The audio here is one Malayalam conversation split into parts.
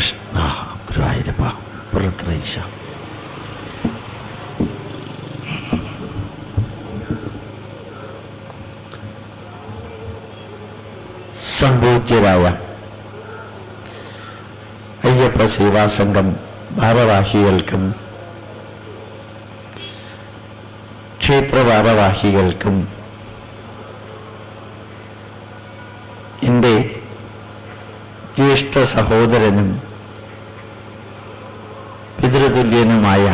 കൃഷ്ണ ഗുരുവായൂരപ്പ പുറത്രയിശ. സംപൂജ്യരായ അയ്യപ്പ സേവാസംഘം ഭാരവാഹികൾക്കും ക്ഷേത്ര ഭാരവാഹികൾക്കും എൻ്റെ ജ്യേഷ്ഠ സഹോദരനും പിതൃതുല്യനുമായ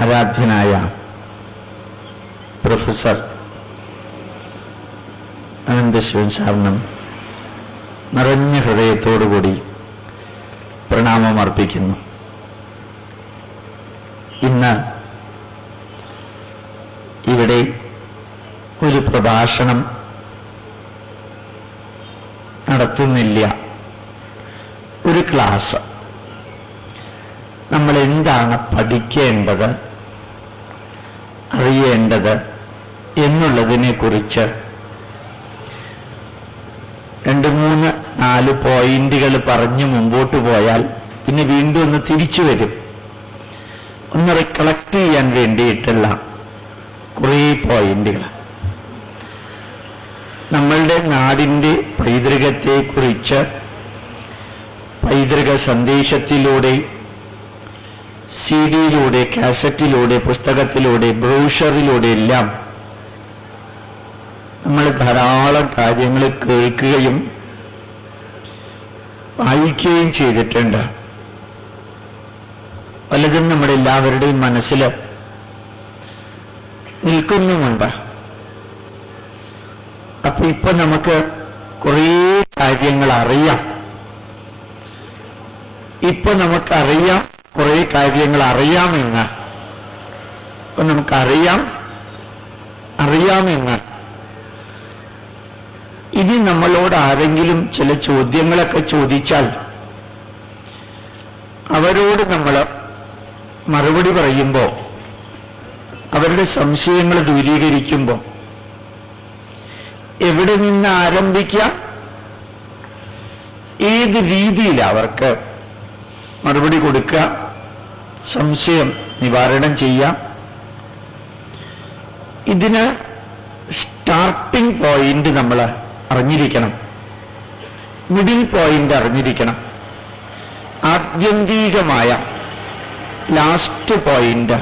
ആരാധ്യനായ പ്രൊഫസർ അനന്തശിവൻ സാറിനും നിറഞ്ഞ ഹൃദയത്തോടുകൂടി പ്രണാമം അർപ്പിക്കുന്നു. ഇന്ന് ഇവിടെ ഒരു പ്രഭാഷണം നടത്തുന്നില്ല, ഒരു ക്ലാസ്. നമ്മൾ എന്താണ് പഠിക്കേണ്ടത്, അറിയേണ്ടത് എന്നുള്ളതിനെ കുറിച്ച് 2-3-4 പോയിന്റുകൾ പറഞ്ഞ് മുമ്പോട്ട് പോയാൽ പിന്നെ വീണ്ടും ഒന്ന് തിരിച്ചു വരും. ഒന്ന് റിക്കളക്ട് ചെയ്യാൻ വേണ്ടിയിട്ടുള്ള കുറേ പോയിന്റുകൾ. നമ്മളുടെ നാടിൻ്റെ പൈതൃകത്തെക്കുറിച്ച് പൈതൃക സന്ദേശത്തിലൂടെ, CD-യിലൂടെ, കാസറ്റിലൂടെ, പുസ്തകത്തിലൂടെ, ബ്രോഷറിലൂടെ എല്ലാം നമ്മൾ ധാരാളം കാര്യങ്ങൾ കേൾക്കുകയും വായിക്കുകയും ചെയ്തിട്ടുണ്ട്. പലതും നമ്മുടെ എല്ലാവരുടെയും മനസ്സിൽ നിൽക്കുന്നുമുണ്ട്. അപ്പൊ ഇപ്പൊ നമുക്ക് കുറേ കാര്യങ്ങൾ അറിയാം. ഇപ്പൊ നമുക്കറിയാം കുറേ കാര്യങ്ങൾ അറിയാമെന്ന്. ഇപ്പൊ അറിയാമെന്ന് ഇനി നമ്മളോട് ആരെങ്കിലും ചില ചോദ്യങ്ങളൊക്കെ ചോദിച്ചാൽ അവരോട് നമ്മൾ മറുപടി പറയുമ്പോൾ, അവരുടെ സംശയങ്ങൾ ദൂരീകരിക്കുമ്പോൾ എവിടെ നിന്ന് ആരംഭിക്കാം, ഏത് രീതിയിൽ അവർക്ക് മറുപടി കൊടുക്കുക, സംശയം നിവാരണം ചെയ്യാം. ഇതിന് സ്റ്റാർട്ടിംഗ് പോയിന്റ് നമ്മൾ അറിഞ്ഞിരിക്കണം, മിഡിൽ പോയിന്റ് അറിഞ്ഞിരിക്കണം, ആത്യന്തികമായ ലാസ്റ്റ് പോയിന്റ്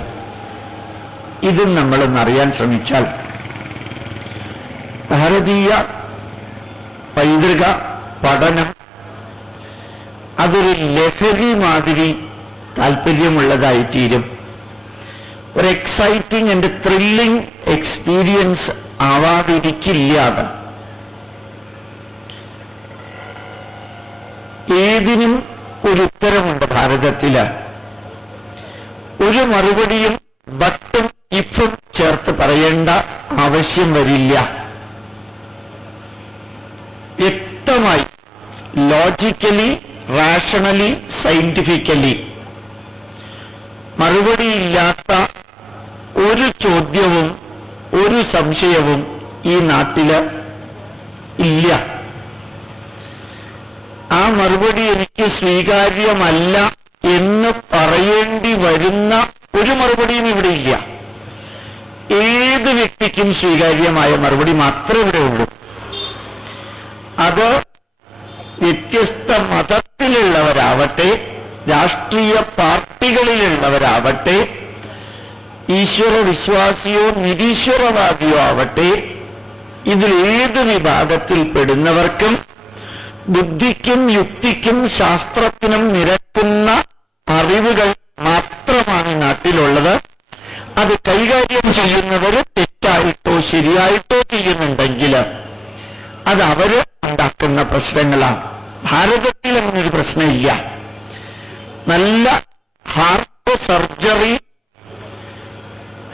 ഇതും നമ്മളൊന്നറിയാൻ ശ്രമിച്ചാൽ ഭാരതീയ പൈതൃക പഠനം അതൊരു ലഹരി മാതിരി താല്പര്യമുള്ളതായിത്തീരും. ഒരു എക്സൈറ്റിംഗ് ആൻഡ് ത്രില്ലിംഗ് എക്സ്പീരിയൻസ് ആവാതിരിക്കില്ലാതെ. ഏതിനും ഒരു ഉത്തരമുണ്ട് ഭാരതത്തില്. ഒരു മറുപടിയും ബട്ടും ഇഫും ചേർത്ത് പറയേണ്ട ആവശ്യം വരില്ല. വ്യക്തമായി, ലോജിക്കലി, റാഷണലി, സയന്റിഫിക്കലി മറുപടിയില്ലാത്ത ഒരു ചോദ്യവും ഒരു സംശയവും ഈ നാട്ടില് ഇല്ല. ആ മറുപടി എനിക്ക് സ്വീകാര്യമല്ല എന്ന് പറയേണ്ടി വരുന്ന ഒരു മറുപടിയും ഇവിടെ ഇല്ല. ഏത് വ്യക്തിക്കും സ്വീകാര്യമായ മറുപടി മാത്രമേ ഇവിടെ ഉള്ളൂ. അത് വ്യത്യസ്ത മതത്തിലുള്ളവരാവട്ടെ, രാഷ്ട്രീയ പാർട്ടികളിലുള്ളവരാവട്ടെ, ഈശ്വര വിശ്വാസിയോ നിരീശ്വരവാദിയോ ആവട്ടെ, ഇതിലേത് വിഭാഗത്തിൽപ്പെടുന്നവർക്കും ബുദ്ധിക്കും യുക്തിക്കും ശാസ്ത്രത്തിനും നിരക്കുന്ന അറിവുകൾ മാത്രമാണ് നാട്ടിലുള്ളത്. അത് കൈകാര്യം ചെയ്യുന്നവർ തെറ്റായിട്ടോ ശരിയായിട്ടോ ചെയ്യുന്നുണ്ടെങ്കിൽ അത് അവര് ഉണ്ടാക്കുന്ന പ്രശ്നങ്ങളാണ്. ഭാരതത്തിൽ അങ്ങനൊരു പ്രശ്നമില്ല. നല്ല ഹാർട്ട് സർജറി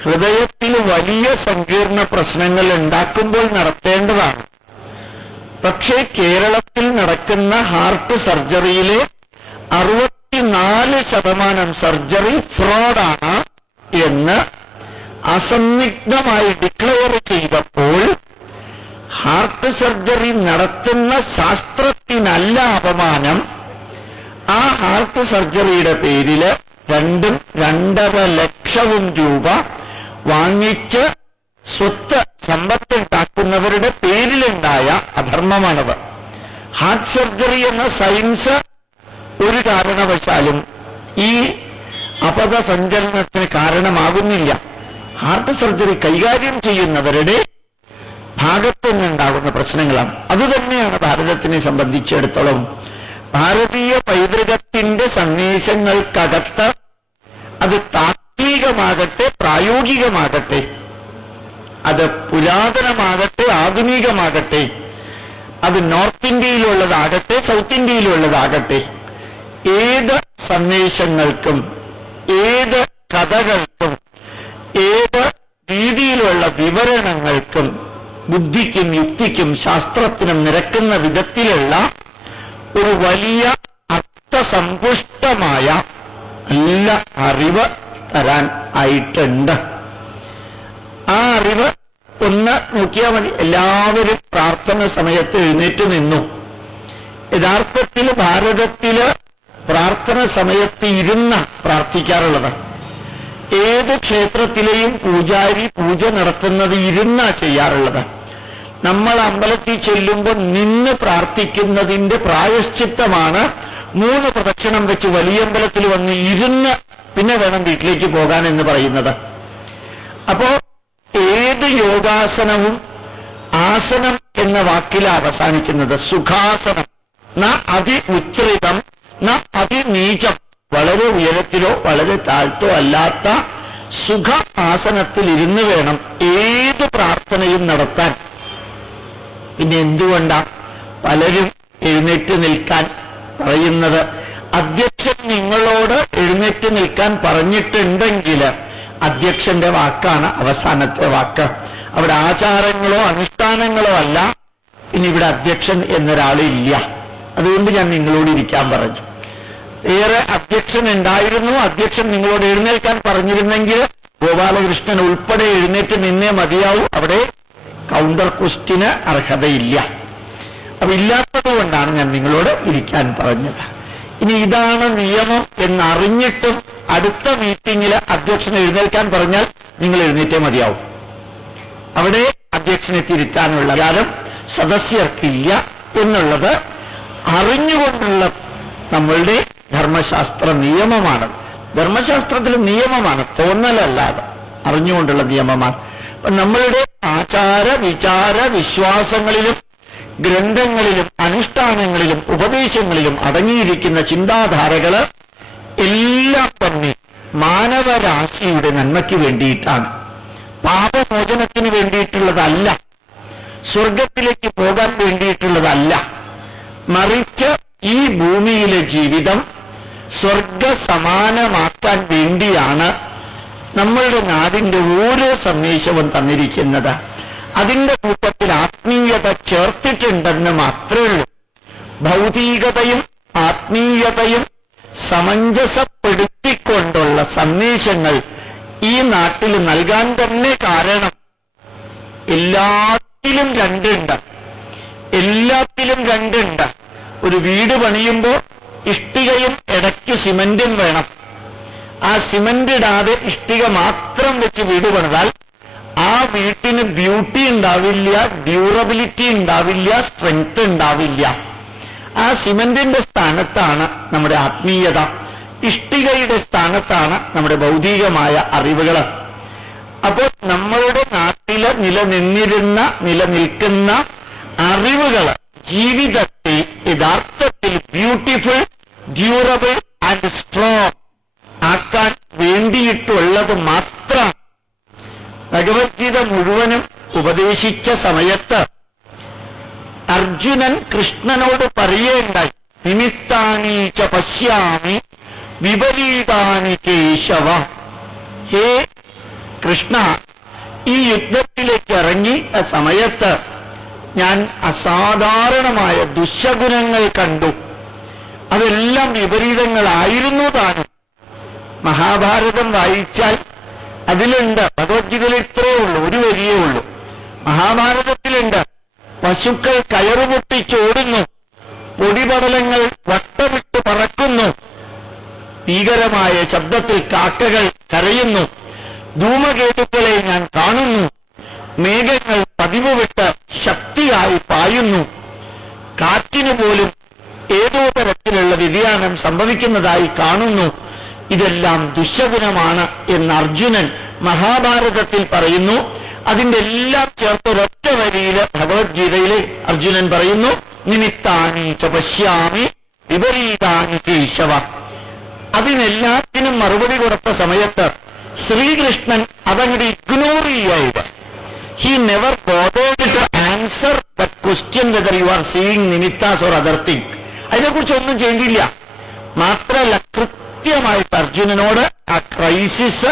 ഹൃദയത്തിൽ വലിയ സങ്കീർണ പ്രശ്നങ്ങൾ ഉണ്ടാക്കുമ്പോൾ നടത്തേണ്ടതാണ്. പക്ഷേ കേരളത്തിൽ നടക്കുന്ന ഹാർട്ട് സർജറിയിലെ 64% സർജറി ഫ്രോഡാണ് എന്ന് അസന്നിഗ്ധമായി ഡിക്ലെയർ ചെയ്തപ്പോൾ ഹാർട്ട് സർജറി നടത്തുന്ന ശാസ്ത്രത്തിന് സർജറിനല്ല അപമാനം. ആ ഹാർട്ട് സർജറിയുടെ പേരില് 2.5 ലക്ഷം രൂപ വാങ്ങിച്ച് സ്വത്ത് സമ്പത്തുണ്ടാക്കുന്നവരുടെ പേരിലുണ്ടായ അധർമ്മമാണത്. ഹാർട്ട് സർജറി എന്ന സയൻസ് ഒരു കാരണവശാലും ഈ അപഥസഞ്ചലനത്തിന് കാരണമാകുന്നില്ല. ഹാർട്ട് സർജറി കൈകാര്യം ചെയ്യുന്നവരുടെ ഭാഗത്തു നിന്നുണ്ടാകുന്ന പ്രശ്നങ്ങളാണ്. അതുതന്നെയാണ് ഭാരതത്തിനെ സംബന്ധിച്ചിടത്തോളം ഭാരതീയ പൈതൃകത്തിന്റെ സന്ദേശങ്ങൾക്കകത്ത്, അത് താത്വികമാകട്ടെ പ്രായോഗികമാകട്ടെ, അത് പുരാതനമാകട്ടെ ആധുനികമാകട്ടെ, അത് നോർത്ത് ഇന്ത്യയിലുള്ളതാകട്ടെ സൗത്ത് ഇന്ത്യയിലുള്ളതാകട്ടെ, ഏത് സന്ദേശങ്ങൾക്കും ഏത് കഥകൾക്കും ഏത് രീതിയിലുള്ള വിവരണങ്ങൾക്കും ബുദ്ധിക്കും യുക്തിക്കും ശാസ്ത്രത്തിനും നിരക്കുന്ന വിധത്തിലുള്ള ഒരു വലിയ അർത്ഥസമ്പുഷ്ടമായ നല്ല അറിവ് തരാൻ ആയിട്ടുണ്ട്. ആ അറിവ് ഒന്ന് നോക്കിയാൽ മതി. എല്ലാവരും പ്രാർത്ഥന സമയത്ത് എഴുന്നേറ്റ് നിന്നു. യഥാർത്ഥത്തിൽ ഭാരതത്തില് പ്രാർത്ഥന സമയത്ത് ഇരുന്ന പ്രാർത്ഥിക്കാറുള്ളത്. ഏത് ക്ഷേത്രത്തിലെയും പൂജാരി പൂജ നടത്തുന്നത് ഇരുന്നാ ചെയ്യാറുള്ളത്. നമ്മൾ അമ്പലത്തിൽ ചെല്ലുമ്പോൾ നിന്ന് പ്രാർത്ഥിക്കുന്നതിന്റെ പ്രായശ്ചിത്തമാണ് 3 പ്രദക്ഷിണം വെച്ച് വലിയമ്പലത്തിൽ വന്ന് ഇരുന്ന് പിന്നെ വേണം വീട്ടിലേക്ക് പോകാൻ എന്ന് പറയുന്നത്. അപ്പോ ഏത് യോഗാസനവും ആസനം എന്ന വാക്കിലാണ് അവസാനിക്കുന്നത്. സുഖാസനം, ന അതി ഉച്ഛ്രിതം ന അതി നീചം, വളരെ ഉയരത്തിലോ വളരെ താഴ്ത്തോ അല്ലാത്ത സുഖ ആസനത്തിൽ ഇരുന്ന് വേണം ഏത് പ്രാർത്ഥനയും നടത്താൻ. പിന്നെ എന്തുകൊണ്ടാ പലരും എഴുന്നേറ്റ് നിൽക്കാൻ പറയുന്നത്? അധ്യക്ഷൻ നിങ്ങളോട് എഴുന്നേറ്റ് നിൽക്കാൻ പറഞ്ഞിട്ടുണ്ടെങ്കിൽ അധ്യക്ഷന്റെ വാക്കാണ് അവസാനത്തെ വാക്ക്. അവിടെ ആചാരങ്ങളോ അനുഷ്ഠാനങ്ങളോ അല്ല. ഇനി ഇവിടെ അധ്യക്ഷൻ എന്നൊരാളില്ല. അതുകൊണ്ട് ഞാൻ നിങ്ങളോട് ഇരിക്കാൻ പറഞ്ഞു. ഏറെ അധ്യക്ഷൻ ഉണ്ടായിരുന്നു. അധ്യക്ഷൻ നിങ്ങളോട് എഴുന്നേൽക്കാൻ പറഞ്ഞിരുന്നെങ്കിൽ ഗോപാലകൃഷ്ണൻ ഉൾപ്പെടെ എഴുന്നേറ്റ് നിന്നേ മതിയാവൂ. അവിടെ കൗണ്ടർ ക്വസ്റ്റിന് അർഹതയില്ല. അപ്പൊ ഇല്ലാത്തത് കൊണ്ടാണ് ഞാൻ നിങ്ങളോട് ഇരിക്കാൻ പറഞ്ഞത്. ഇനി ഇതാണ് നിയമം എന്നറിഞ്ഞിട്ടും അടുത്ത മീറ്റിംഗിൽ അധ്യക്ഷൻ എഴുന്നേൽക്കാൻ പറഞ്ഞാൽ നിങ്ങൾ എഴുന്നേറ്റേ മതിയാവും. അവിടെ അധ്യക്ഷനെ തിരുത്താനുള്ള അധികാരം സദസ്യർക്കില്ല എന്നുള്ളത് അറിഞ്ഞുകൊണ്ടുള്ള നമ്മളുടെ ധർമ്മശാസ്ത്ര നിയമമാണ്. ധർമ്മശാസ്ത്രത്തിൽ നിയമമാണ്, തോന്നലല്ലാതെ അറിഞ്ഞുകൊണ്ടുള്ള നിയമമാണ്. നമ്മളുടെ ആചാര വിചാര വിശ്വാസങ്ങളിലും ഗ്രന്ഥങ്ങളിലും അനുഷ്ഠാനങ്ങളിലും ഉപദേശങ്ങളിലും അടങ്ങിയിരിക്കുന്ന ചിന്താധാരകള് എല്ലാം തന്നെ മാനവരാശിയുടെ നന്മയ്ക്ക് വേണ്ടിയിട്ടാണ്, പാപമോചനത്തിന് വേണ്ടിയിട്ടുള്ളതല്ല, സ്വർഗത്തിലേക്ക് പോകാൻ വേണ്ടിയിട്ടുള്ളതല്ല. മറിച്ച് ഈ ഭൂമിയിലെ ജീവിതം സ്വർഗസമാനമാക്കാൻ വേണ്ടിയാണ് നമ്മളുടെ നാടിന്റെ ഓരോ സന്ദേശവും തന്നിരിക്കുന്നത്. അതിന്റെ കൂട്ടത്തിൽ ആത്മീയത ചേർത്തിട്ടുണ്ടെന്ന് മാത്രമേ ഉള്ളൂ. ഭൗതികതയും ആത്മീയതയും സമഞ്ജസപ്പെടുത്തിക്കൊണ്ടുള്ള സന്ദേശങ്ങൾ ഈ നാട്ടിൽ നൽകാൻ തന്നെ കാരണം എല്ലാത്തിലും രണ്ടുണ്ട്. ഒരു വീട് പണിയുമ്പോൾ ഇഷ്ടികയും ഇടയ്ക്ക് സിമന്റും വേണം. ആ സിമന്റ് ഇടാതെ ഇഷ്ടിക മാത്രം വെച്ച് വീട് പണിതാൽ ആ വീട്ടിന് ബ്യൂട്ടി ഉണ്ടാവില്ല, ഡ്യൂറബിലിറ്റി ഉണ്ടാവില്ല, സ്ട്രെങ്ത് ഉണ്ടാവില്ല. ആ സിമന്റിന്റെ സ്ഥാനത്താണ് നമ്മുടെ ആത്മീയത, ഇഷ്ടികയുടെ സ്ഥാനത്താണ് നമ്മുടെ ഭൗതികമായ അറിവുകൾ. അപ്പോൾ നമ്മളുടെ നാട്ടില് നിലനിൽക്കുന്ന അറിവുകൾ ജീവിതത്തെ യഥാർത്ഥത്തിൽ ബ്യൂട്ടിഫുൾ, ഡ്യൂറബിൾ ആൻഡ് സ്ട്രോങ് ആക്കാൻ വേണ്ടിയിട്ടുള്ളത് മാത്രം. ഭഗവത്ഗീത മുഴുവനും ഉപദേശിച്ച സമയത്ത് അർജുനൻ കൃഷ്ണനോട് പറയേണ്ടായി, നിമിത്താനി ച പശ്യാമി വിപരീതാനി കേശവ. ഹേ കൃഷ്ണ, ഈ യുദ്ധത്തിലേക്ക് ഇറങ്ങിയ സമയത്ത് ഞാൻ അസാധാരണമായ ദുശ്ശകുനങ്ങൾ കണ്ടു. അതെല്ലാം വിപരീതങ്ങളായിരുന്നു താനും. മഹാഭാരതം വായിച്ചാൽ അതിലുണ്ട്. ഭഗവത്ഗീതയിൽ ഇത്രയേ ഉള്ളൂ, ഒരു വരിയേ ഉള്ളൂ. മഹാഭാരതത്തിലുണ്ട് പശുക്കൾ കയറുപൊട്ടിച്ചോടുന്നു, പൊടിപടലങ്ങൾ വട്ടമിട്ട് പറക്കുന്നു, ഭീകരമായ ശബ്ദത്തിൽ കാക്കകൾ കരയുന്നു, ധൂമകേതുക്കളെ ഞാൻ കാണുന്നു, മേഘങ്ങൾ പതിവ് വിട്ട് ശക്തിയായി പായുന്നു, കാറ്റിനു പോലും ഏതോ തരത്തിലുള്ള വ്യതിയാനം സംഭവിക്കുന്നതായി കാണുന്നു. ഇതെല്ലാം ദുശ്ശകുനമാണ് എന്ന് അർജുനൻ മഹാഭാരതത്തിൽ പറയുന്നു. അതിന്റെ എല്ലാം ചേർത്തൊരൊറ്റ വരിയിൽ ഭഗവത്ഗീതയിലെ അർജുനൻ പറയുന്നു, നിമിത്താനി ച പശ്യാമി വിപരീതാനി കേശവ. അതിനെല്ലാത്തിനും മറുപടി കൊടുത്ത സമയത്ത് ശ്രീകൃഷ്ണൻ അതങ്ങോട്ട് ഇഗ്നോർ ചെയ്യുക. He never bothered to answer that question whether you are seeing nimittas or other thing. അതിനെക്കുറിച്ച് ഒന്നും ചെയ്തില്ല. മാത്രമല്ല, കൃത്യമായിട്ട് അർജുനനോട് ആ ക്രൈസിസ്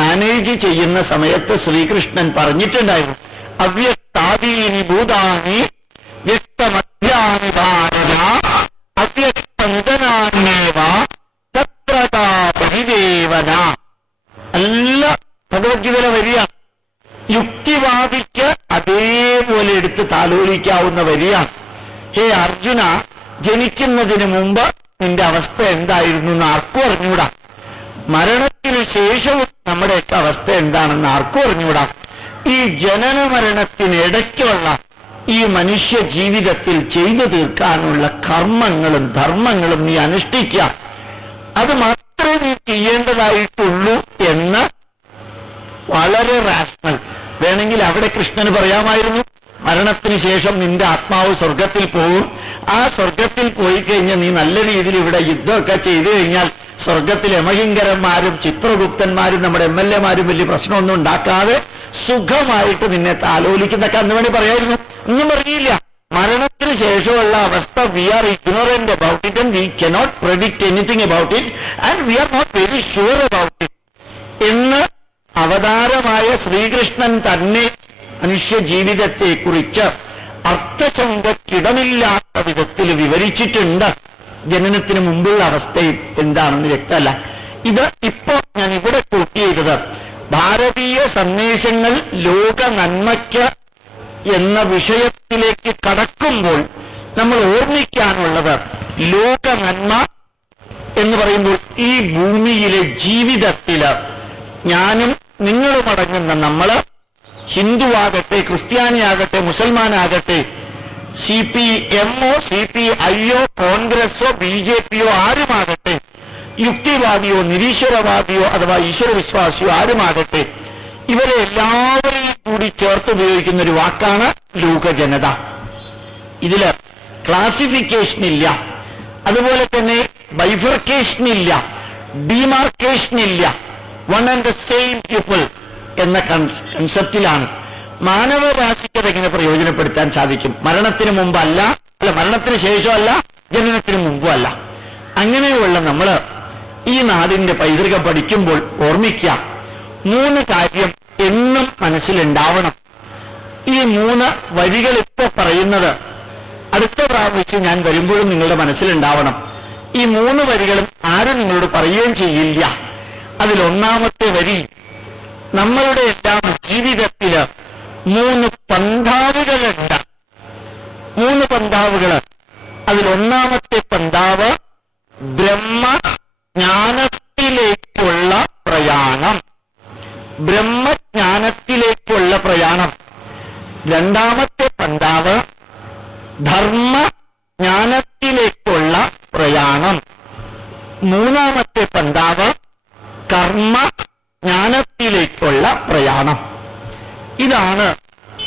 മാനേജ് ചെയ്യുന്ന സമയത്ത് ശ്രീകൃഷ്ണൻ പറഞ്ഞിട്ടുണ്ടായിരുന്നു, അവ്യക്താദീനി ഭൂതാനി വ്യക്തമധ്യാനി ഭാരത അവ്യക്തനിധനാന്യേവ തത്രതാ പരിദേവന. നല്ല ഭഗവത്ഗീതയിലെ വരിയാണ്. യുക്തിവാദിക്ക് അതേപോലെ എടുത്ത് താലോലിക്കാവുന്ന വരിയാണ്. ഹേ അർജുന, ജനിക്കുന്നതിന് മുമ്പ് നിന്റെ അവസ്ഥ എന്തായിരുന്നു എന്ന് ആർക്കും അറിഞ്ഞൂടാ. മരണത്തിനു ശേഷവും നമ്മുടെയൊക്കെ അവസ്ഥ എന്താണെന്ന് ആർക്കും അറിഞ്ഞൂടാ. ഈ ജനന മരണത്തിനിടയ്ക്കുള്ള ഈ മനുഷ്യ ജീവിതത്തിൽ ചെയ്തു തീർക്കാനുള്ള കർമ്മങ്ങളും ധർമ്മങ്ങളും നീ അനുഷ്ഠിക്കുക. അത് മാത്രമേ നീ ചെയ്യേണ്ടതായിട്ടുള്ളൂ എന്ന് വളരെ റാഷണൽ. വേണമെങ്കിൽ അവിടെ കൃഷ്ണന് പറയാമായിരുന്നു, മരണത്തിന് ശേഷം നിന്റെ ആത്മാവ് സ്വർഗത്തിൽ പോകും. ആ സ്വർഗത്തിൽ പോയി കഴിഞ്ഞാൽ നീ നല്ല രീതിയിൽ ഇവിടെ യുദ്ധമൊക്കെ ചെയ്തു കഴിഞ്ഞാൽ സ്വർഗത്തിൽ യമഹിങ്കരന്മാരും ചിത്രഗുപ്തന്മാരും നമ്മുടെ MLA മാരും വലിയ പ്രശ്നമൊന്നും ഉണ്ടാക്കാതെ സുഖമായിട്ട് നിന്നെ താലോലിക്കുന്നൊക്കെ അന്ന് വേണ്ടി പറയായിരുന്നു. ഒന്നും പറഞ്ഞില്ല. മരണത്തിന് ശേഷമുള്ള അവസ്ഥ we are ignorant about it and we cannot predict anything about it and we are not very sure about it എന്ന് അവതാരമായ ശ്രീകൃഷ്ണൻ തന്നെ മനുഷ്യ ജീവിതത്തെ കുറിച്ച് അർത്ഥശങ്കക്കിടമില്ലാത്ത വിധത്തിൽ വിവരിച്ചിട്ടുണ്ട്. ജനനത്തിന് മുമ്പുള്ള അവസ്ഥയും എന്താണെന്ന് വ്യക്തമല്ല. ഇത് ഇപ്പോ ഞാൻ ഇവിടെ കോട്ട് ചെയ്തത് ഭാരതീയ സന്ദേശങ്ങൾ ലോക നന്മയ്ക്ക് എന്ന വിഷയത്തിലേക്ക് കടക്കുമ്പോൾ നമ്മൾ ഓർമ്മിക്കാനുള്ളത്, ലോക നന്മ എന്ന് പറയുമ്പോൾ ഈ ഭൂമിയിലെ ജീവിതത്തില് ഞാനും നിങ്ങളുമടങ്ങുന്ന നമ്മള്, ഹിന്ദുവാകട്ടെ ക്രിസ്ത്യാനിയാകട്ടെ മുസൽമാനാകട്ടെ CPM-ഓ CPI-ഓ കോൺഗ്രസോ BJP-യോ ആരുമാകട്ടെ, യുക്തിവാദിയോ നിരീശ്വരവാദിയോ അഥവാ ഈശ്വരവിശ്വാസിയോ ആരുമാകട്ടെ, ഇവരെ എല്ലാവരെയും കൂടി ചേർത്ത് ഉപയോഗിക്കുന്ന ഒരു വാക്കാണ് ലോകജനത. ഇതില് ക്ലാസിഫിക്കേഷൻ ഇല്ല, അതുപോലെ തന്നെ ബൈഫർക്കേഷൻ ഇല്ല, ഡിമാർക്കേഷൻ ഇല്ല. One and the same people എന്ന കൺസെപ്റ്റിലാണ്. മാനവരാശിക്ക് അതെങ്ങനെ പ്രയോജനപ്പെടുത്താൻ സാധിക്കും? മരണത്തിന് മുമ്പല്ല, മരണത്തിന് ശേഷമല്ല, ജനനത്തിന് മുമ്പും അല്ല. അങ്ങനെയുള്ള നമ്മള് ഈ നാടിന്റെ പൈതൃകം പഠിക്കുമ്പോൾ ഓർമ്മിക്കുക, 3 കാര്യം എന്നും മനസ്സിലുണ്ടാവണം. ഈ 3 വരികൾ ഇപ്പൊ പറയുന്നത് അടുത്ത പ്രാവശ്യം ഞാൻ വരുമ്പോഴും നിങ്ങളുടെ മനസ്സിലുണ്ടാവണം. ഈ 3 വരികളും ആരും നിങ്ങളോട് പറയുകയും ചെയ്യില്ല. അതിലൊന്നാമത്തെ വരി, നമ്മളുടെ എല്ലാം ജീവിതത്തില് 3 പന്ഥാവുകളുണ്ട്. 3 പന്ഥാവുകള്. അതിലൊന്നാമത്തെ പന്ഥാവ് ബ്രഹ്മജ്ഞാനത്തിലേക്കുള്ള പ്രയാണം. ബ്രഹ്മജ്ഞാനത്തിലേക്കുള്ള പ്രയാണം. രണ്ടാമത്തെ പന്ഥാവ് ധർമ്മജ്ഞാനത്തിലേക്കുള്ള പ്രയാണം. മൂന്നാമത്തെ പന്ഥാവ് കർമ്മജ്ഞാനത്തിലേക്കുള്ള പ്രയാണം. ഇതാണ്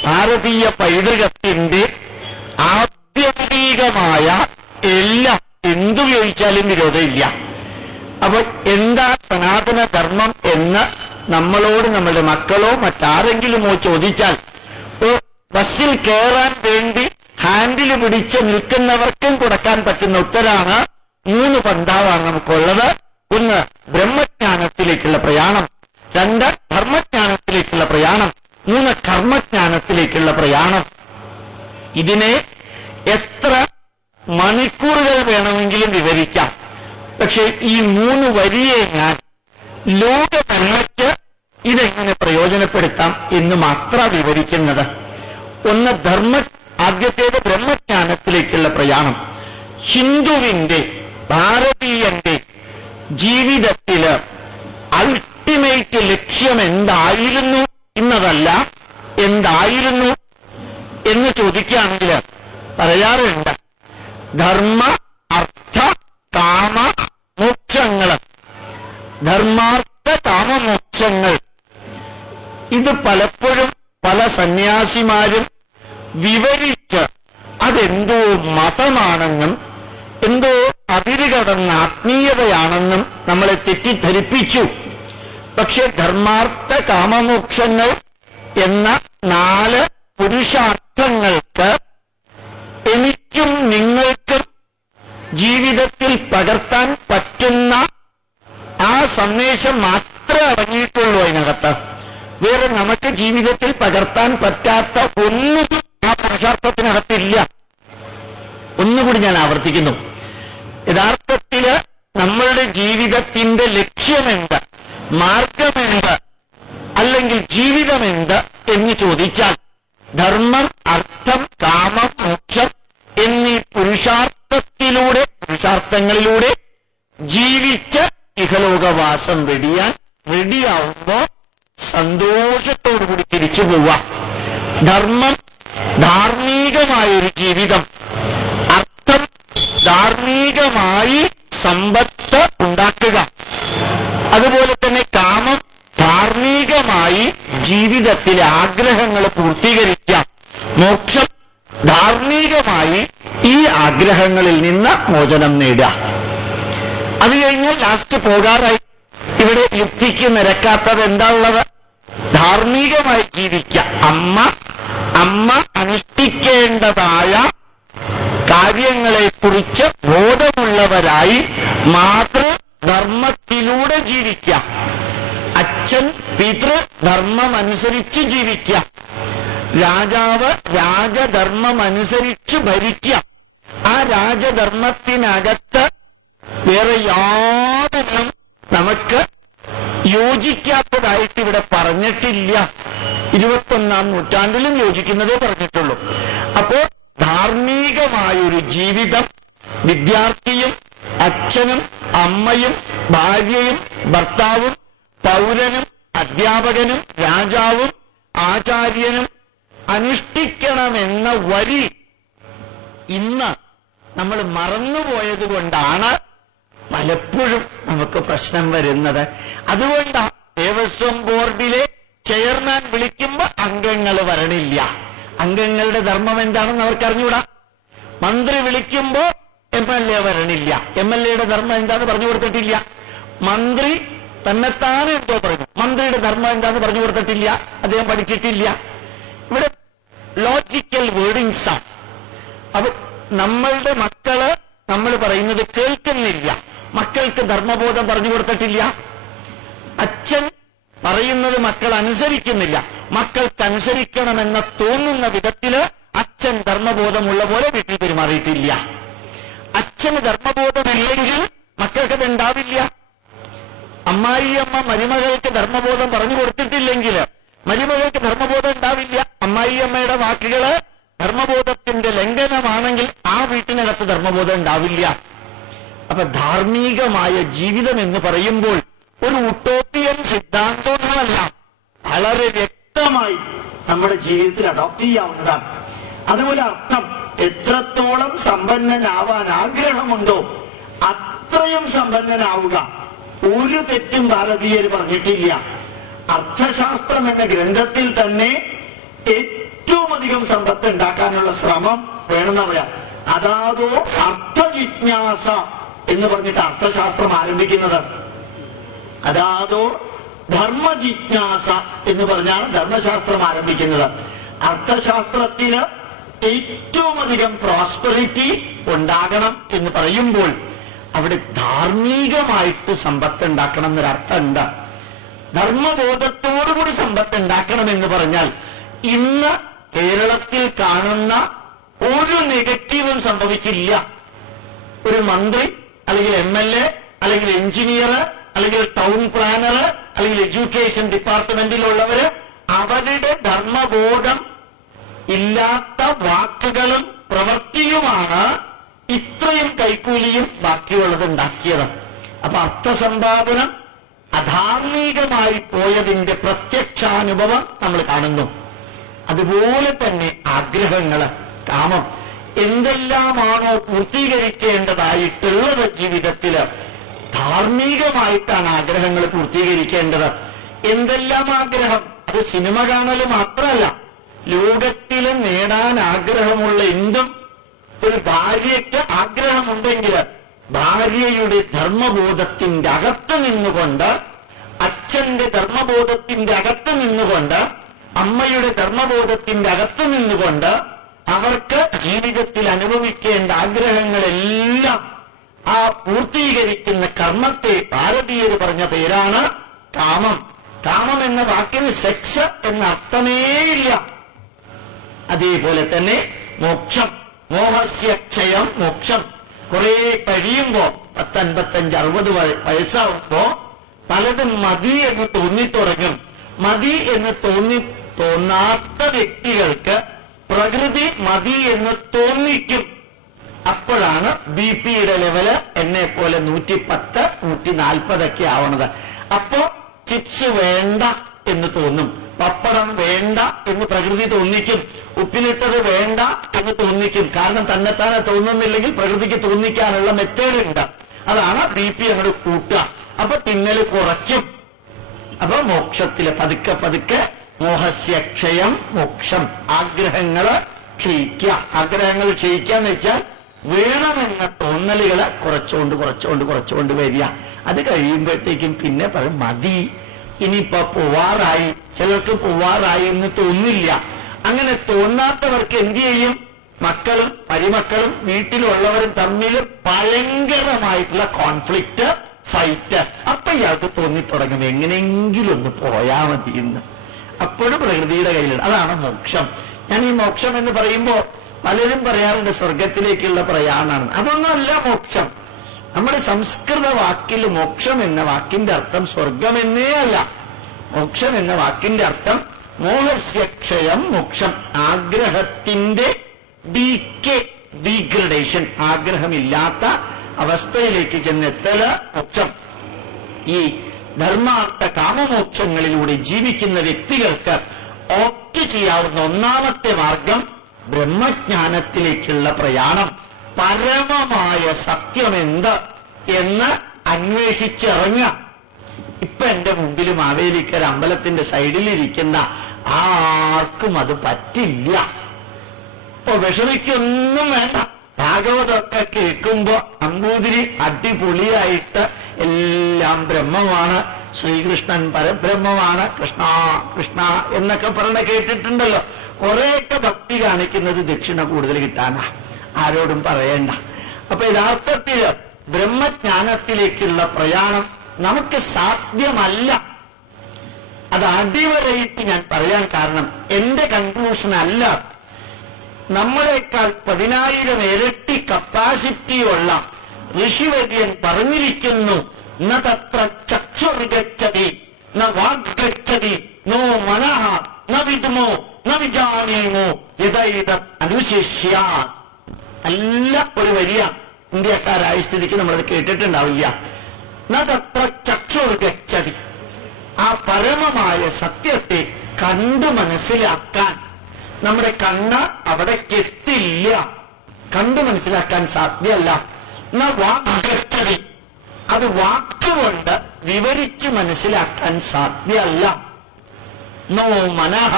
ഭാരതീയ പൈതൃകത്തിന്റെ ആത്യന്തികമായ എല്ലാം. എന്തുപയോഗിച്ചാലും വിരോധമില്ല. അപ്പൊ എന്താ സനാതന ധർമ്മം എന്ന് നമ്മളോട് നമ്മളുടെ മക്കളോ മറ്റാരെങ്കിലുമോ ചോദിച്ചാൽ, ബസ്സിൽ കയറാൻ വേണ്ടി ഹാൻഡിൽ പിടിച്ച് നിൽക്കുന്നവർക്കും കൊടുക്കാൻ പറ്റുന്ന ഉത്തരാണ് 3 പന്ഥാവാണ് നമുക്കുള്ളത്. 1 ബ്രഹ്മജ്ഞാനത്തിലേക്കുള്ള പ്രയാണം, 2 ധർമ്മജ്ഞാനത്തിലേക്കുള്ള പ്രയാണം, 3 കർമ്മജ്ഞാനത്തിലേക്കുള്ള പ്രയാണം. ഇതിനെ എത്ര മണിക്കൂറുകൾ വേണമെങ്കിലും വിവരിക്കാം. പക്ഷെ ഈ 3 വരിയെ ഞാൻ ലോക നന്മയ്ക്ക് ഇതെങ്ങനെ പ്രയോജനപ്പെടുത്താം എന്ന് മാത്രം വിവരിക്കുന്നത്. 1 ആദ്യത്തേത് ബ്രഹ്മജ്ഞാനത്തിലേക്കുള്ള പ്രയാണം. ഹിന്ദുവിന്റെ ഭാരതീയന്റെ ജീവിതത്തില് അൾട്ടിമേറ്റ് ലക്ഷ്യം എന്തായിരുന്നു എന്നതല്ല, എന്തായിരുന്നു എന്ന് ചോദിക്കുകയാണെങ്കിൽ പറയാറുണ്ട്, ധർമ്മ അർത്ഥ കാമ മോക്ഷങ്ങൾ, ധർമാർത്ഥ കാമമോക്ഷങ്ങൾ. ഇത് പലപ്പോഴും പല സന്യാസിമാരും വിവരിച്ച് അതെന്തോ മതമാണെന്നും എന്തോ അതിരുകടന്ന ആത്മീയതയാണെന്നും നമ്മളെ തെറ്റിദ്ധരിപ്പിച്ചു. പക്ഷെ ധർമാർത്ഥ കാമമോക്ഷങ്ങൾ എന്ന 4 പുരുഷാർത്ഥങ്ങൾക്ക് എനിക്കും നിങ്ങൾക്കും ജീവിതത്തിൽ പകർത്താൻ പറ്റുന്ന ആ സന്ദേശം മാത്രമേ അടങ്ങിയിട്ടുള്ളൂ അതിനകത്ത്. വേറെ നമുക്ക് ജീവിതത്തിൽ പകർത്താൻ പറ്റാത്ത ഒന്നും ആ പുരുഷാർത്ഥത്തിനകത്തില്ല. ഒന്നുകൂടി ഞാൻ ആവർത്തിക്കുന്നു, യഥാർത്ഥത്തില് നമ്മളുടെ ജീവിതത്തിന്റെ ലക്ഷ്യമെന്ത്, മാർഗമെന്ത്, അല്ലെങ്കിൽ ജീവിതമെന്ത് എന്ന് ചോദിച്ചാൽ ധർമ്മം അർത്ഥം കാമം മോക്ഷം എന്നീ പുരുഷാർത്ഥങ്ങളിലൂടെ ജീവിച്ച് ഇഹലോകവാസം റെഡിയാവുമ്പോ സന്തോഷത്തോടുകൂടി തിരിച്ചു പോവാം. ധർമ്മം ധാർമ്മികമായൊരു ജീവിതം, അർത്ഥം ധാർമ്മികമായി സമ്പത്ത് ഉണ്ടാക്കുക, അതുപോലെ തന്നെ കാമം ധാർമ്മികമായി ജീവിതത്തിലെ ആഗ്രഹങ്ങൾ പൂർത്തീകരിക്കാം, മോക്ഷം ധാർമ്മികമായി ഈ ആഗ്രഹങ്ങളിൽ നിന്ന് മോചനം നേടുക. അത് കഴിഞ്ഞാൽ ലാസ്റ്റ് പോകാറായി. ഇവിടെ യുക്തിക്ക് നിരക്കാത്തത് എന്താ ഉള്ളത്? ധാർമ്മികമായി ജീവിക്കുക. അമ്മ അനുഷ്ഠിക്കേണ്ടതായ കാര്യങ്ങളെക്കുറിച്ച് ബോധമുള്ളവരായി മാതൃധർമ്മത്തിലൂടെ ജീവിക്കുക. അച്ഛൻ പിതൃധർമ്മമനുസരിച്ച് ജീവിക്കുക. രാജാവ് രാജധർമ്മമനുസരിച്ച് ഭരിക്കുക. ആ രാജധർമ്മത്തിനകത്ത് വേറെ യാതൊന്നും നമുക്ക് യോജിക്കാത്തതായിട്ട് ഇവിടെ പറഞ്ഞിട്ടില്ല. 21ാം നൂറ്റാണ്ടിലും യോജിക്കുന്നതേ പറഞ്ഞിട്ടുള്ളൂ. അപ്പോ ധാർമ്മികമായൊരു ജീവിതം വിദ്യാർത്ഥിയും അച്ഛനും അമ്മയും ഭാര്യയും ഭർത്താവും പൗരനും അധ്യാപകനും രാജാവും ആചാര്യനും അനുഷ്ഠിക്കണമെന്ന വരി ഇന്ന് നമ്മൾ മറന്നുപോയത് കൊണ്ടാണ് പലപ്പോഴും നമുക്ക് പ്രശ്നം വരുന്നത്. അതുകൊണ്ടാണ് ദേവസ്വം ബോർഡിലെ ചെയർമാൻ വിളിക്കുമ്പോ അംഗങ്ങൾ വരണില്ല. അംഗങ്ങളുടെ ധർമ്മം എന്താണെന്ന് അവർക്ക് അറിഞ്ഞുകൂടാ. മന്ത്രി വിളിക്കുമ്പോ MLA വരണില്ല. MLAയുടെ ധർമ്മം എന്താന്ന് പറഞ്ഞു കൊടുത്തിട്ടില്ല. മന്ത്രി തന്നെത്താനെ എന്തോ പറഞ്ഞു, മന്ത്രിയുടെ ധർമ്മം എന്താന്ന് പറഞ്ഞു കൊടുത്തിട്ടില്ല. അദ്ദേഹം പഠിച്ചിട്ടില്ല. ഇവിടെ ലോജിക്കൽ വേർഡിങ്സാണ്. അപ്പൊ നമ്മളുടെ മക്കള് നമ്മൾ പറയുന്നത് കേൾക്കുന്നില്ല. മക്കൾക്ക് ധർമ്മബോധം പറഞ്ഞു കൊടുത്തിട്ടില്ല. അച്ഛൻ പറയുന്നത് മക്കൾ അനുസരിക്കുന്നില്ല. മക്കൾക്കനുസരിക്കണമെന്ന് തോന്നുന്ന വിധത്തില് അച്ഛൻ ധർമ്മബോധമുള്ള പോലെ വീട്ടിൽ പെരുമാറിയിട്ടില്ല. അച്ഛന് ധർമ്മബോധമില്ലെങ്കിൽ മക്കൾക്കത് ഉണ്ടാവില്ല. അമ്മായിയമ്മ മരുമകൾക്ക് ധർമ്മബോധം പറഞ്ഞു കൊടുത്തിട്ടില്ലെങ്കിൽ മരുമകൾക്ക് ധർമ്മബോധം ഉണ്ടാവില്ല. അമ്മായിയമ്മയുടെ വാക്കുകള് ധർമ്മബോധത്തിന്റെ ലംഘനമാണെങ്കിൽ ആ വീട്ടിനകത്ത് ധർമ്മബോധം ഉണ്ടാവില്ല. അപ്പൊ ധാർമ്മികമായ ജീവിതം എന്ന് പറയുമ്പോൾ ഒരു ഉട്ടോപ്പിയൻ സിദ്ധാന്തമൊന്നുമല്ല, വളരെ വ്യക്തമായി നമ്മുടെ ജീവിതത്തിൽ അഡോപ്റ്റ് ചെയ്യാവുന്നതാണ്. അതുപോലെ അർത്ഥം, എത്രത്തോളം സമ്പന്നനാവാൻ ആഗ്രഹമുണ്ടോ അത്രയും സമ്പന്നനാവുക. ഒരു തെറ്റും ഭാരതീയർ പറഞ്ഞിട്ടില്ല. അർത്ഥശാസ്ത്രം എന്ന ഗ്രന്ഥത്തിൽ തന്നെ ഏറ്റവും അധികം സമ്പത്ത് ഉണ്ടാക്കാനുള്ള ശ്രമം വേണമെന്ന് പറയാം. അതാതോ അർത്ഥജിജ്ഞാസ എന്ന് പറഞ്ഞിട്ട് അർത്ഥശാസ്ത്രം ആരംഭിക്കുന്നത്. അതാതോ ധർമ്മജിജ്ഞാസ എന്ന് പറഞ്ഞാണ് ധർമ്മശാസ്ത്രം ആരംഭിക്കുന്നത്. അർത്ഥശാസ്ത്രത്തിന് ഏറ്റവും അധികം പ്രോസ്പെറിറ്റി ഉണ്ടാകണം എന്ന് പറയുമ്പോൾ അവിടെ ധാർമ്മികമായിട്ട് സമ്പത്ത് ഉണ്ടാക്കണം എന്നൊരർത്ഥമുണ്ട്. ധർമ്മബോധത്തോടുകൂടി സമ്പത്ത് ഉണ്ടാക്കണം എന്ന് പറഞ്ഞാൽ ഇന്ന് കേരളത്തിൽ കാണുന്ന ഒരു നെഗറ്റീവും സംഭവിക്കില്ല. ഒരു മന്ത്രി അല്ലെങ്കിൽ MLA അല്ലെങ്കിൽ എഞ്ചിനീയർ അല്ലെങ്കിൽ ടൗൺ പ്ലാനർ അല്ലെങ്കിൽ എഡ്യൂക്കേഷൻ ഡിപ്പാർട്ട്മെന്റിലുള്ളവര് അവരുടെ ധർമ്മബോധം ഇല്ലാത്ത വാക്കുകളും പ്രവൃത്തിയുമാണ് ഇത്ര അത്രയും കൈക്കൂലിയും ബാക്കിയുള്ളത് ഉണ്ടാക്കിയതാണ്. അപ്പൊ അർത്ഥസമ്പാദനം അധാർമികമായി പോയതിന്റെ പ്രത്യക്ഷാനുഭവം നമ്മൾ കാണുന്നു. അതുപോലെ തന്നെ ആഗ്രഹങ്ങള്, കാമം, എന്തെല്ലാമാണോ പൂർത്തീകരിക്കേണ്ടതായിട്ടുള്ളത് ജീവിതത്തില്, ധാർമ്മികമായിട്ടാണ് ആഗ്രഹങ്ങൾ പൂർത്തീകരിക്കേണ്ടത്. എന്തെല്ലാം ആഗ്രഹം? അത് സിനിമ കാണല് മാത്രമല്ല, ലോകത്തിൽ നേടാൻ ആഗ്രഹമുള്ള എന്തും. ഒരു ഭാര്യയ്ക്ക് ആഗ്രഹമുണ്ടെങ്കിൽ ഭാര്യയുടെ ധർമ്മബോധത്തിന്റെ അകത്ത് നിന്നുകൊണ്ട്, അച്ഛന്റെ ധർമ്മബോധത്തിന്റെ അകത്ത് നിന്നുകൊണ്ട്, അമ്മയുടെ ധർമ്മബോധത്തിന്റെ അകത്ത് നിന്നുകൊണ്ട് അവർക്ക് ജീവിതത്തിൽ അനുഭവിക്കേണ്ട ആഗ്രഹങ്ങളെല്ലാം ആ പൂർത്തീകരിക്കുന്ന കർമ്മത്തെ ഭാരതീയർ പറഞ്ഞ പേരാണ് കാമം. കാമം എന്ന വാക്കിന് സെക്സ് എന്ന അർത്ഥമേയില്ല. അതേപോലെ തന്നെ മോക്ഷം, മോഹസ്യ ക്ഷയം മോക്ഷം. കുറെ കഴിയുമ്പോ 50, 55, 60 പലതും മതി എന്ന് തോന്നിത്തുടങ്ങും. മതി എന്ന് തോന്നാത്ത വ്യക്തികൾക്ക് പ്രകൃതി മതി എന്ന് തോന്നിക്കും. അപ്പോഴാണ് ബിപിയുടെ ലെവല് എന്നെ പോലെ 110, 140 ആവണത്. അപ്പോ ചിപ്സ് വേണ്ട എന്ന് തോന്നും, പപ്പടം വേണ്ട എന്ന് പ്രകൃതി തോന്നിക്കും, ഉപ്പിലിട്ടത് വേണ്ട എന്ന് തോന്നിക്കും. കാരണം തന്നെത്താനെ തോന്നുന്നില്ലെങ്കിൽ പ്രകൃതിക്ക് തോന്നിക്കാനുള്ള മെത്തേഡ് ഉണ്ട്. അതാണ് ബിപി അങ്ങോട്ട് കൂട്ടുക. അപ്പൊ തിന്നല് കുറയ്ക്കും. അപ്പൊ മോക്ഷത്തില് പതുക്കെ പതുക്കെ മോഹസ്യ ക്ഷയം മോക്ഷം. ആഗ്രഹങ്ങള് ക്ഷയിക്കുക. ആഗ്രഹങ്ങൾ ക്ഷയിക്കാന്ന് വെച്ചാൽ വേണമെന്ന തോന്നലുകള് കുറച്ചുകൊണ്ട് വരിക. അത് കഴിയുമ്പോഴത്തേക്കും പിന്നെ പറയും മതി, ഇനിയിപ്പോ പോവാറായി. ചിലർക്ക് പോവാറായി എന്ന് തോന്നില്ല. അങ്ങനെ തോന്നാത്തവർക്ക് എന്ത് ചെയ്യും? മക്കളും മരുമക്കളും വീട്ടിലുള്ളവരും തമ്മിൽ ഭയങ്കരമായിട്ടുള്ള കോൺഫ്ലിക്റ്റ്, ഫൈറ്റ്. അപ്പൊ ഇയാൾക്ക് തോന്നിത്തുടങ്ങും എങ്ങനെയെങ്കിലും ഒന്ന് പോയാ മതി എന്ന്. അപ്പോഴും പ്രകൃതിയുടെ കയ്യിലുണ്ട്. അതാണ് മോക്ഷം. ഞാൻ ഈ മോക്ഷം എന്ന് പറയുമ്പോ പലരും പറയാറുണ്ട് സ്വർഗത്തിലേക്കുള്ള പ്രയാണമാണ്. അതൊന്നുമല്ല മോക്ഷം. നമ്മുടെ സംസ്കൃത വാക്കിൽ മോക്ഷം എന്ന വാക്കിന്റെ അർത്ഥം സ്വർഗമെന്നേ അല്ല. മോക്ഷം എന്ന വാക്കിന്റെ അർത്ഥം മോഹസ്യ ക്ഷയം മോക്ഷം. ആഗ്രഹത്തിന്റെ ഡീഗ്രഡേഷൻ, ആഗ്രഹമില്ലാത്ത അവസ്ഥയിലേക്ക് ചെന്നെത്തല് മോക്ഷം. ഈ ധർമാർത്ഥ കാമമോക്ഷങ്ങളിലൂടെ ജീവിക്കുന്ന വ്യക്തികൾക്ക് ഓപ്റ്റ് ചെയ്യാവുന്ന ഒന്നാമത്തെ മാർഗം ബ്രഹ്മജ്ഞാനത്തിലേക്കുള്ള പ്രയാണം. പരമമായ സത്യമെന്ത് എന്ന് അന്വേഷിച്ചിറങ്ങുക. ഇപ്പൊ എന്റെ മുമ്പിൽ മാവേലിക്കര അമ്പലത്തിന്റെ സൈഡിലിരിക്കുന്ന ആർക്കും അത് പറ്റില്ല. ഇപ്പൊ വിഷമിക്കൊന്നും വേണ്ട. ഭാഗവതമൊക്കെ കേൾക്കുമ്പോ നമ്പൂതിരി അടിപൊളിയായിട്ട് എല്ലാം ബ്രഹ്മമാണ്, ശ്രീകൃഷ്ണൻ പരബ്രഹ്മമാണ്, കൃഷ്ണ കൃഷ്ണ എന്നൊക്കെ പറഞ്ഞ കേട്ടിട്ടുണ്ടല്ലോ. കുറെയൊക്കെ ഭക്തി കാണിക്കുന്നത് ദക്ഷിണ കൂടുതൽ കിട്ടാനാ, ആരോടും പറയണ്ട. അപ്പൊ യഥാർത്ഥത്തില് ബ്രഹ്മജ്ഞാനത്തിലേക്കുള്ള പ്രയാണം നമുക്ക് സാധ്യമല്ല. അത് അടിവരയിട്ട് ഞാൻ പറയാൻ കാരണം എന്റെ കൺക്ലൂഷൻ അല്ല. നമ്മളെക്കാൾ 10,000 ഇരട്ടി കപ്പാസിറ്റിയുള്ള ഋഷിവര്യൻ പറഞ്ഞിരിക്കുന്നു, ന തത്ര ചക്ഷുർഗച്ഛതി ന വാഗ്ഗച്ഛതി നോ മനഃ ന വിദ്മോ ന വിജാനീമോ യഥൈതത് അനുശിഷ്യാത്. നല്ല ഒരു വരിയ ഇന്ത്യക്കാരായ സ്ഥിതിക്ക് നമ്മളത് കേട്ടിട്ടുണ്ടാവില്ല. ന തത്ര ചക്ഷുർഗച്ഛതി. ആ പരമമായ സത്യത്തെ കണ്ടു മനസ്സിലാക്കാൻ നമ്മുടെ കണ്ണ് അവിടേക്ക് എത്തില്ല. കണ്ടു മനസ്സിലാക്കാൻ സാധ്യമല്ല. ന വാഗ്ഗച്ഛതി. അത് വാക്കുകൊണ്ട് വിവരിച്ചു മനസ്സിലാക്കാൻ സാധ്യമല്ല. നോ മനഃ.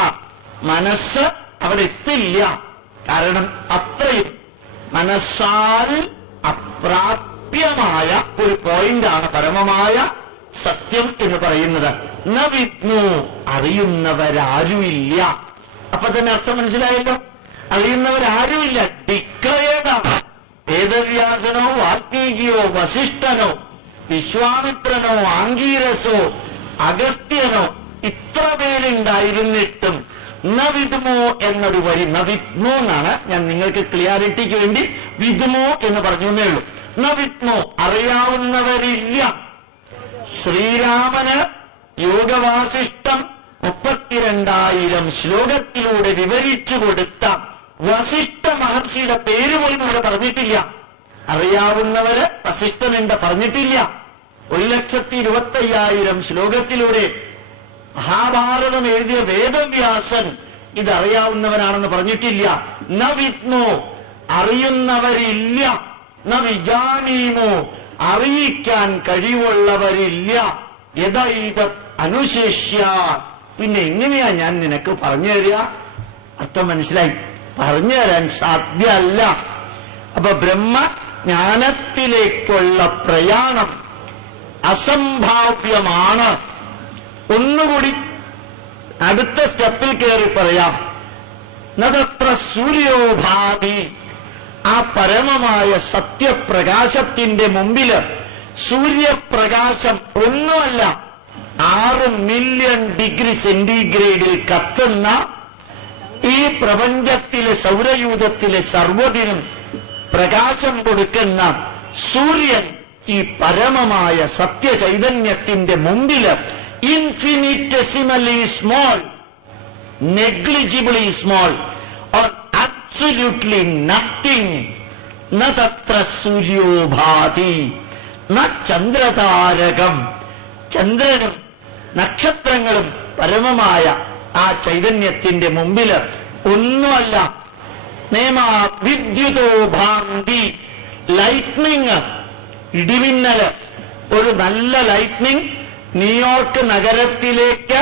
മനസ്സ് അവിടെ എത്തില്ല. കാരണം അത്രയും മനസ്സാൽ അപ്രാപ്യമായ ഒരു പോയിന്റാണ് പരമമായ സത്യം എന്ന് പറയുന്നത്. ന വിദ്മോ. അറിയുന്നവരാരുമില്ല. അപ്പൊ തന്നെ അർത്ഥം മനസ്സിലായല്ലോ. അറിയുന്നവരാരുമില്ല. ഡിക്ലയേർഡാണ്. വേദവ്യാസനോ വാൽമീകിയോ വസിഷ്ഠനോ വിശ്വാമിത്രനോ ആംഗീരസോ അഗസ്ത്യനോ ഇത്ര പേരുണ്ടായിരുന്നിട്ടും ന വിദ്മോ എന്നൊരു വരി, ന വിദ്മോ എന്നാണ് ഞാൻ നിങ്ങൾക്ക് ക്ലിയാരിറ്റിക്ക് വേണ്ടി വിദ്മോ എന്ന് പറഞ്ഞു എന്നേ ഉള്ളൂ. ന വിദ്മോ. അറിയാവുന്നവരില്ല. ശ്രീരാമന് യോഗവാസിഷ്ടം 32,000 ശ്ലോകത്തിലൂടെ വിവരിച്ചു കൊടുത്ത വസിഷ്ഠ മഹർഷിയുടെ പേര് പോലും ഇവിടെ പറഞ്ഞിട്ടില്ല. അറിയാവുന്നവര് വസിഷ്ഠനുണ്ട്, പറഞ്ഞിട്ടില്ല. 1,25,000 ശ്ലോകത്തിലൂടെ മഹാഭാരതം എഴുതിയ വേദവ്യാസൻ ഇതറിയാവുന്നവനാണെന്ന് പറഞ്ഞിട്ടില്ല. ന വിദ്മോ, അറിയുന്നവരില്ല. ന വിജാനീമോ, അറിയിക്കാൻ കഴിവുള്ളവരില്ല. യഥൈത അനുശേഷ്യ, പിന്നെ എങ്ങനെയാ ഞാൻ നിനക്ക് പറഞ്ഞു തരിക? അർത്ഥം മനസ്സിലായി? പറഞ്ഞു തരാൻ സാധ്യമല്ല. അപ്പൊ ബ്രഹ്മജ്ഞാനത്തിലേക്കുള്ള പ്രയാണം അസംഭാവ്യമാണ്. ഒന്നുകൂടി അടുത്ത സ്റ്റെപ്പിൽ കയറി പറയാം. നതത്ര സൂര്യോഭാതി, ആ പരമമായ സത്യപ്രകാശത്തിന്റെ മുമ്പില് സൂര്യപ്രകാശം ഒന്നുമല്ല, 6 മില്യൺ ഡിഗ്രി സെന്റിഗ്രേഡിൽ കത്തുന്ന ഈ പ്രപഞ്ചത്തിലെ സൗരയൂഥത്തിലെ സർവ്വതിനും പ്രകാശം കൊടുക്കുന്ന സൂര്യൻ ഈ പരമമായ സത്യചൈതന്യത്തിന്റെ മുമ്പില് infinitesimally small, negligibly small, or absolutely nothing. ന തത്ര സൂര്യോഭാതി ന ചന്ദ്രതാരകം, ചന്ദ്രനും നക്ഷത്രങ്ങളും പരമമായ ആ ചൈതന്യത്തിന്റെ മുമ്പില് ഒന്നുമല്ല. നേമാ വിദ്യുതോ ഭാന്തി, ലൈറ്റ്നിങ്, ഇടിമിന്നല്, ഒരു നല്ല ലൈറ്റ്നിങ് ന്യൂയോർക്ക് നഗരത്തിലേക്ക്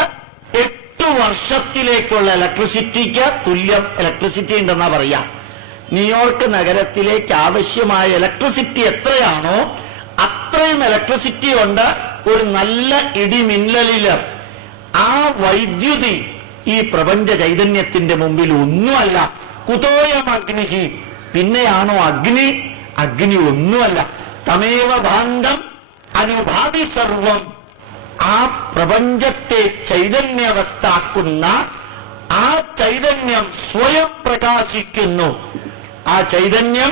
8 വർഷത്തിലേക്കുള്ള ഇലക്ട്രിസിറ്റിക്ക് തുല്യം ഇലക്ട്രിസിറ്റി ഉണ്ടെന്നാ പറയാം. ന്യൂയോർക്ക് നഗരത്തിലേക്ക് ആവശ്യമായ ഇലക്ട്രിസിറ്റി എത്രയാണോ അത്രയും ഇലക്ട്രിസിറ്റി ഉണ്ട് ഒരു നല്ല ഇടിമിന്നലില്. ആ വൈദ്യുതി ഈ പ്രപഞ്ച ചൈതന്യത്തിന്റെ മുമ്പിൽ ഒന്നുമല്ല. കുതോയം അഗ്നിഹി, പിന്നെയാണോ അഗ്നി? അഗ്നി ഒന്നുമല്ല. തമേവ ഭാന്തം അനുഭാതി സർവം, ആ പ്രപഞ്ചത്തെ ചൈതന്യവത്താക്കുന്ന ആ ചൈതന്യം സ്വയം പ്രകാശിക്കുന്നു. ആ ചൈതന്യം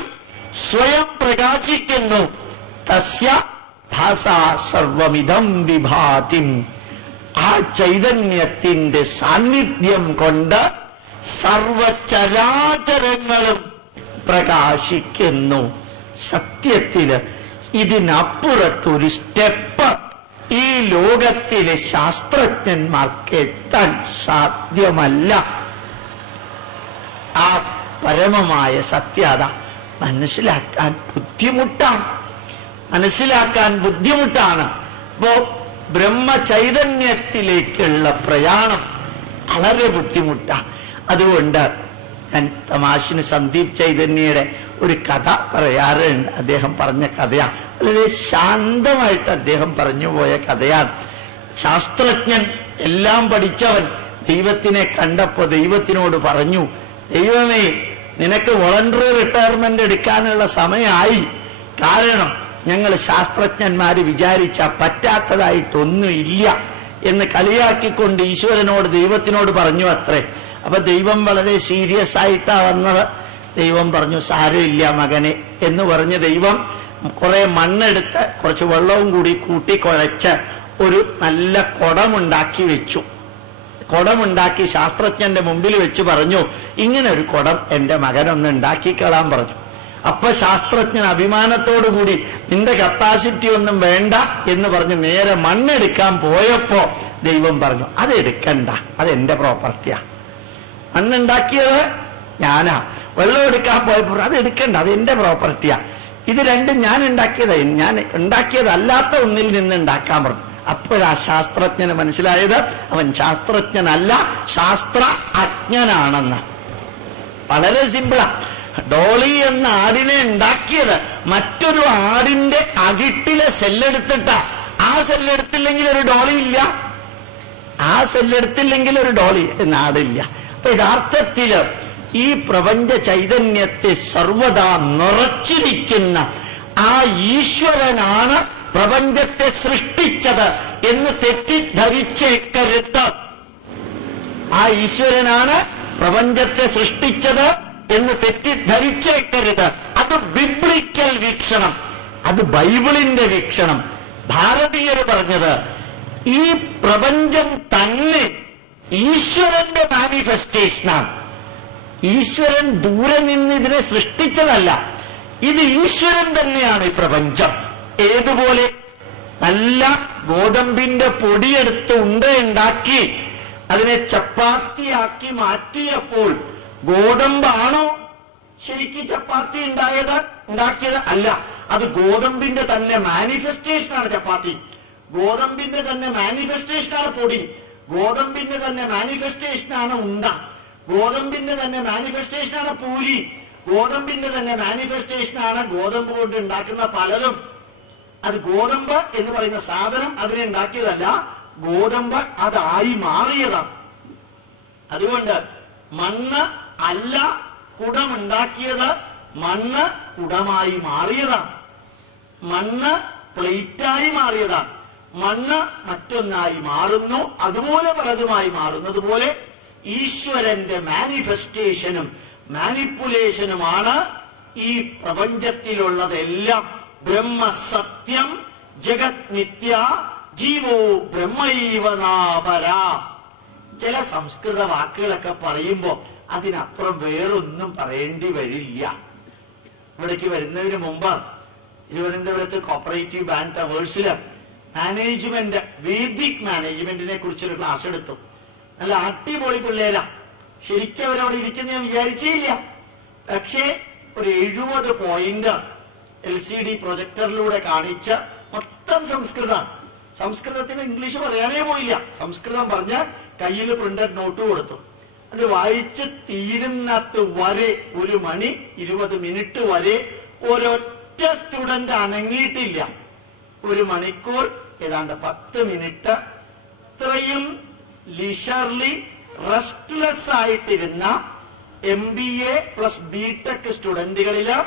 സ്വയം പ്രകാശിക്കുന്നു. തസ്യ ഭാസാ സർവമിദം വിഭാതി, ആ ചൈതന്യത്തിന്റെ സാന്നിധ്യം കൊണ്ട് സർവചരാചരങ്ങളും പ്രകാശിക്കുന്നു. സത്യത്തില് ഇതിനപ്പുറത്തൊരു സ്റ്റെപ്പ് ഈ ലോകത്തിലെ ശാസ്ത്രജ്ഞന്മാർക്ക് എത്താൻ സാധ്യമല്ല. ആ പരമമായ സത്യത മനസ്സിലാക്കാൻ ബുദ്ധിമുട്ടാണ്, മനസ്സിലാക്കാൻ ബുദ്ധിമുട്ടാണ്. അപ്പോ ബ്രഹ്മചൈതന്യത്തിലേക്കുള്ള പ്രയാണം വളരെ ബുദ്ധിമുട്ടാണ്. അതുകൊണ്ട് ഞാൻ തമാശന് സന്ദീപ് ചൈതന്യയുടെ ഒരു കഥ പറയാറുണ്ട്. അദ്ദേഹം പറഞ്ഞ കഥയാണ്, വളരെ ശാന്തമായിട്ട് അദ്ദേഹം പറഞ്ഞുപോയ കഥയാണ്. ശാസ്ത്രജ്ഞൻ, എല്ലാം പഠിച്ചവൻ ദൈവത്തിനെ കണ്ടപ്പോ ദൈവത്തിനോട് പറഞ്ഞു, ദൈവമേ, നിനക്ക് വോളണ്ടറി റിട്ടയർമെന്റ് എടുക്കാനുള്ള സമയമായി. കാരണം ഞങ്ങൾ ശാസ്ത്രജ്ഞന്മാര് വിചാരിച്ച പറ്റാത്തതായിട്ടൊന്നും ഇല്ല എന്ന് കളിയാക്കിക്കൊണ്ട് ഈശ്വരനോട് ദൈവത്തിനോട് പറഞ്ഞു അത്രേ. അപ്പൊ ദൈവം വളരെ സീരിയസ് ആയിട്ടാ വന്നത്. ദൈവം പറഞ്ഞു, സാരമില്ല മകനെ എന്ന് പറഞ്ഞ് ദൈവം കുറെ മണ്ണെടുത്ത് കുറച്ച് വെള്ളവും കൂടി കൂട്ടിക്കുഴച്ച് ഒരു നല്ല കുടമുണ്ടാക്കി വെച്ചു. കുടമുണ്ടാക്കി ശാസ്ത്രജ്ഞന്റെ മുമ്പിൽ വെച്ച് പറഞ്ഞു, ഇങ്ങനെ ഒരു കുടം എന്റെ മകനൊന്ന് ഉണ്ടാക്കിക്കളാൻ പറഞ്ഞു. അപ്പൊ ശാസ്ത്രജ്ഞൻ അഭിമാനത്തോടുകൂടി, നിന്റെ കപ്പാസിറ്റി ഒന്നും വേണ്ട എന്ന് പറഞ്ഞ് നേരെ മണ്ണെടുക്കാൻ പോയപ്പോ ദൈവം പറഞ്ഞു, അതെടുക്കണ്ട, അതെന്റെ പ്രോപ്പർട്ടിയാ. മണ്ണുണ്ടാക്കിയത് ഞാനാ. വെള്ളം എടുക്കാൻ പോയപ്പോ അതെടുക്കണ്ട, അത് എന്റെ പ്രോപ്പർട്ടിയാ. ഇത് രണ്ടും ഞാൻ ഉണ്ടാക്കിയതായി, ഞാൻ ഉണ്ടാക്കിയതല്ലാത്ത ഒന്നിൽ നിന്ന് ഉണ്ടാക്കാൻ പറഞ്ഞു. അപ്പോഴാ ശാസ്ത്രജ്ഞന് മനസ്സിലായത് അവൻ ശാസ്ത്രജ്ഞനല്ല, ശാസ്ത്ര അജ്ഞനാണെന്ന്. വളരെ സിമ്പിളാ. ഡോളി എന്ന ആടിനെ ഉണ്ടാക്കിയത് മറ്റൊരു ആടിന്റെ അകിട്ടിലെ സെല്ലെടുത്തിട്ടാ. ആ സെല്ലെടുത്തില്ലെങ്കിൽ ഒരു ഡോളി ഇല്ല, ആ സെല്ലെടുത്തില്ലെങ്കിൽ ഒരു ഡോളി നാടില്ല. അപ്പൊ യഥാർത്ഥത്തില് ഈ പ്രപഞ്ച ചൈതന്യത്തെ സർവദാ നിറച്ചിരിക്കുന്ന ആ ഈശ്വരനാണ് പ്രപഞ്ചത്തെ സൃഷ്ടിച്ചത് എന്ന് തെറ്റിദ്ധരിച്ചേക്കരുത്. ആ ഈശ്വരനാണ് പ്രപഞ്ചത്തെ സൃഷ്ടിച്ചത് എന്ന് തെറ്റിദ്ധരിച്ചേക്കരുത്. അത് ബിബ്ലിക്കൽ വീക്ഷണം, അത് ബൈബിളിന്റെ വീക്ഷണം. ഭാരതീയർ പറഞ്ഞത് ഈ പ്രപഞ്ചം തന്നെ ഈശ്വരന്റെ മാനിഫെസ്റ്റേഷനാണ്. ഈശ്വരൻ ദൂരെ നിന്ന് ഇതിനെ സൃഷ്ടിച്ചതല്ല. ഇത് ഈശ്വരൻ തന്നെയാണ് ഈ പ്രപഞ്ചം. ഏതുപോലെ? നല്ല ഗോതമ്പിന്റെ പൊടിയെടുത്ത് ഉണ്ടയുണ്ടാക്കി അതിനെ ചപ്പാത്തിയാക്കി മാറ്റിയപ്പോൾ ഗോതമ്പാണോ ശരിക്കും ചപ്പാത്തി ഉണ്ടാക്കിയത്? അല്ല, അത് ഗോതമ്പിന്റെ തന്നെ മാനിഫെസ്റ്റേഷനാണ് ചപ്പാത്തി. ഗോതമ്പിന്റെ തന്നെ മാനിഫെസ്റ്റേഷനാണ് പൊടി. ഗോതമ്പിന്റെ തന്നെ മാനിഫെസ്റ്റേഷനാണ് ഉണ്ട. ഗോതമ്പിന്റെ തന്നെ മാനിഫെസ്റ്റേഷനാണ് പൂരി. ഗോതമ്പിന്റെ തന്നെ മാനിഫെസ്റ്റേഷനാണ് ഗോതമ്പ് കൊണ്ട് ഉണ്ടാക്കുന്ന പലതും. അത് ഗോതമ്പ് എന്ന് പറയുന്ന സാധനം അതിനെ ഉണ്ടാക്കിയതല്ല, ഗോതമ്പ് അതായി മാറിയതാണ്. അതുകൊണ്ട് മണ്ണ് അല്ല കുടമുണ്ടാക്കിയത്, മണ്ണ് കുടമായി മാറിയതാണ്. മണ്ണ് പ്ലേറ്റായി മാറിയതാണ്. മണ്ണ് മറ്റൊന്നായി മാറുന്നു. അതുപോലെ പലതുമായി മാറുന്നത് പോലെ ഈശ്വരന്റെ മാനിഫെസ്റ്റേഷനും മാനിപ്പുലേഷനുമാണ് ഈ പ്രപഞ്ചത്തിലുള്ളതെല്ലാം. ബ്രഹ്മസത്യം ജഗത് നിത്യ ജീവോ ബ്രഹ്മൈവനാപര. ചില സംസ്കൃത വാക്കുകളൊക്കെ പറയുമ്പോ അതിനപ്പുറം വേറൊന്നും പറയേണ്ടി വരില്ല. ഇവിടേക്ക് വരുന്നതിന് മുമ്പ് തിരുവനന്തപുരത്ത് കോപ്പറേറ്റീവ് ബാങ്ക് ടവേഴ്സില് മാനേജ്മെന്റ്, വേദിക് മാനേജ്മെന്റിനെ കുറിച്ചൊരു ക്ലാസ് എടുത്തു. നല്ല അടിപൊളി പിള്ളേരാ. ശരിക്കും അവരവിടെ ഇരിക്കുന്ന ഞാൻ വിചാരിച്ചില്ല. പക്ഷേ ഒരു 70 പോയിന്റ് LCD പ്രൊജക്ടറിലൂടെ കാണിച്ച മൊത്തം സംസ്കൃതം. സംസ്കൃതത്തിന് ഇംഗ്ലീഷ് പറയാനേ പോയില്ല. സംസ്കൃതം പറഞ്ഞ കയ്യിൽ പ്രിന്റഡ് നോട്ട് കൊടുത്തു. അത് വായിച്ച് തീരുന്നത് വരെ 1 മണി 20 മിനിറ്റ് വരെ ഒരൊറ്റ സ്റ്റുഡന്റ് അനങ്ങിയിട്ടില്ല. 1 മണിക്കൂർ ഏതാണ്ട് 10 മിനിറ്റ് ഇത്രയും ലിഷർലി റെസ്റ്റ്ലെസ് ആയിട്ടിരുന്ന MBA പ്ലസ് BTech സ്റ്റുഡന്റുകളില്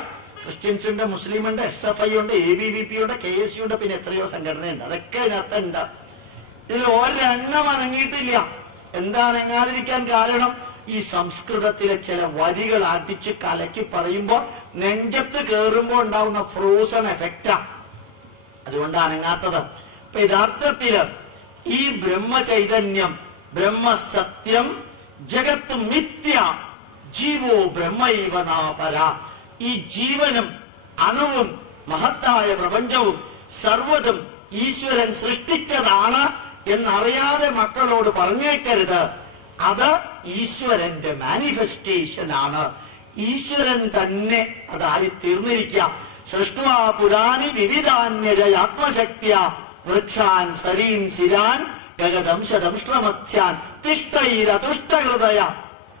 ക്രിസ്ത്യൻസ് ഉണ്ട്, മുസ്ലിം ഉണ്ട്, SFI ഉണ്ട്, ABVP ഉണ്ട്, KSU ഉണ്ട്, പിന്നെ എത്രയോ സംഘടനയുണ്ട്. അതൊക്കെ ഇതിനകത്തുണ്ട്. ഇതിൽ ഒരെണ്ണം അനങ്ങിയിട്ടില്ല. എന്താ അനങ്ങാതിരിക്കാൻ കാരണം? ഈ സംസ്കൃതത്തിലെ ചില വരികൾ അടിച്ച് കലക്കി പറയുമ്പോ നെഞ്ചത്ത് കയറുമ്പോ ഉണ്ടാവുന്ന ഫ്രോസൺ എഫക്റ്റാ. അതുകൊണ്ട് അനങ്ങാത്തത്. അപ്പൊ യഥാർത്ഥത്തില് ഈ ബ്രഹ്മചൈതന്യം, ബ്രഹ്മസത്യം ജഗത്ത് മിഥ്യ ജീവോ ബ്രഹ്മൈവനാപര. ഈ ജീവനും അണുവും മഹത്തായ പ്രപഞ്ചവും സർവ്വതും ഈശ്വരൻ സൃഷ്ടിച്ചതാണ് എന്നറിയാതെ മക്കളോട് പറഞ്ഞേക്കരുത്. അത് ഈശ്വരന്റെ മാനിഫെസ്റ്റേഷൻ ആണ്. ഈശ്വരൻ തന്നെ അതായി തീർന്നിരിക്കാം. സൃഷ്ട്വാ പുരാണി വിവിധാന്യജയാത്മശക്തിയ വൃക്ഷാൻ സരീൻ സിരാൻ ഗഗദംശദംശ്രമത്സ്യാൻ തിഷ്ടൈരതുഷ്ടഹൃദയ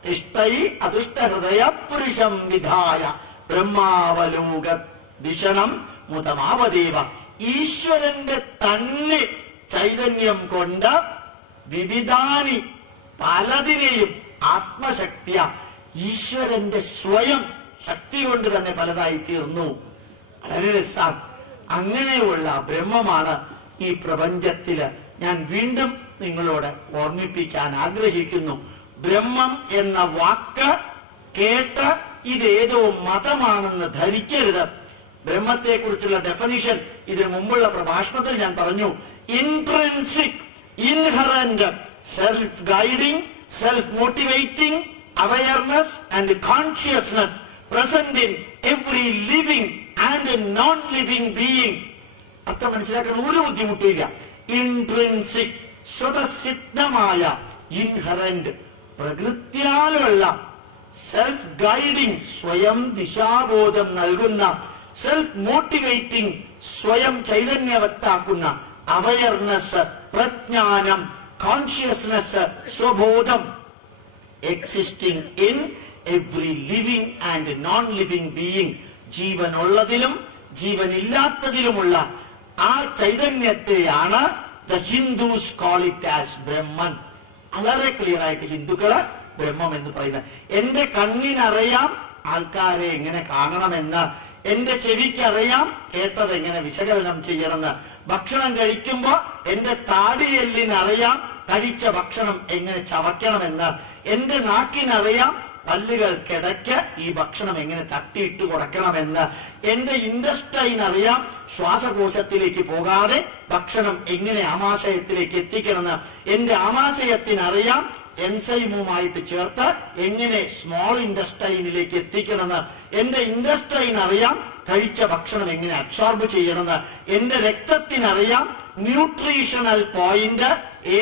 തിഷ്ടൈ അതുഷ്ടഹൃദയ പുരുഷം വിധായ ബ്രഹ്മാവലോക ദിശണം മുതമാവദേവ. ഈശ്വരന്റെ തന്നെ ചൈതന്യം കൊണ്ട് വിവിധാനി പലതിനെയും ആത്മശക്തിയ ഈശ്വരന്റെ സ്വയം ശക്തി കൊണ്ട് തന്നെ പലതായി തീർന്നു. വളരെ രസം. അങ്ങനെയുള്ള ബ്രഹ്മമാണ് ഈ പ്രപഞ്ചത്തില്. ഞാൻ വീണ്ടും നിങ്ങളോട് ഓർമ്മിപ്പിക്കാൻ ആഗ്രഹിക്കുന്നു. ബ്രഹ്മം എന്ന വാക്ക് കേട്ട് ഇതേതോ മതമാണെന്ന് ധരിക്കരുത്. ബ്രഹ്മത്തെക്കുറിച്ചുള്ള ഡെഫിനിഷൻ ഇതിനു മുമ്പുള്ള പ്രഭാഷണത്തിൽ ഞാൻ പറഞ്ഞു. Intrinsic, inherent, self guiding, self motivating awareness and consciousness present in every living and non living being. അർത്ഥം മനസ്സിലാക്കാൻ ഒരു ബുദ്ധിമുട്ടില്ല. ഇൻട്രിൻസിക്, സ്വതസിദ്ധമായ, ഇൻഹറന്റ്, പ്രകൃത്യാലുള്ള, സെൽഫ് ഗൈഡിംഗ്, സ്വയം ദിശാബോധം നൽകുന്ന, സെൽഫ് മോട്ടിവേറ്റിംഗ്, സ്വയം ചൈതന്യവത്താക്കുന്ന, അവയർനെസ്, പ്രജ്ഞാനം, കോൺഷ്യസ്നെസ്, സ്വബോധം, existing in every living and non living being. ജീവനുള്ളതിലും ജീവനില്ലാത്തതിലുമുള്ള ആ ചൈതന്യത്തെയാണ് the Hindus call it as Brahman. വളരെ ക്ലിയർ ആയിട്ട് ഹിന്ദുക്കള് ബ്രഹ്മം എന്ന് പറയുന്നത്. എന്റെ കണ്ണിനറിയാം ആൾക്കാരെ എങ്ങനെ കാണണമെന്ന്, എന്റെ ചെവിക്കറിയാം കേട്ടത് എങ്ങനെ വിശകലനം ചെയ്യണമെന്ന്, ഭക്ഷണം കഴിക്കുമ്പോ എന്റെ താടിയെല്ലിനറിയാം കഴിച്ച ഭക്ഷണം എങ്ങനെ ചവയ്ക്കണമെന്ന്, എന്റെ നാക്കിനറിയാം പല്ലുകൾക്കിടയ്ക്ക് ഈ ഭക്ഷണം എങ്ങനെ തട്ടിയിട്ട് കൊടുക്കണമെന്ന്, എന്റെ ഇൻഡസ്റ്റൈൻ അറിയാം ശ്വാസകോശത്തിലേക്ക് പോകാതെ ഭക്ഷണം എങ്ങനെ ആമാശയത്തിലേക്ക് എത്തിക്കണമെന്ന്, എന്റെ ആമാശയത്തിനറിയാം എൻസൈമുമായിട്ട് ചേർത്ത് എങ്ങനെ സ്മോൾ ഇൻഡസ്റ്റൈനിലേക്ക് എത്തിക്കണമെന്ന്, എന്റെ ഇൻഡസ്റ്റൈൻ അറിയാം കഴിച്ച ഭക്ഷണം എങ്ങനെ അബ്സോർബ് ചെയ്യണമെന്ന്, എന്റെ രക്തത്തിനറിയാം ന്യൂട്രീഷണൽ പോയിന്റ്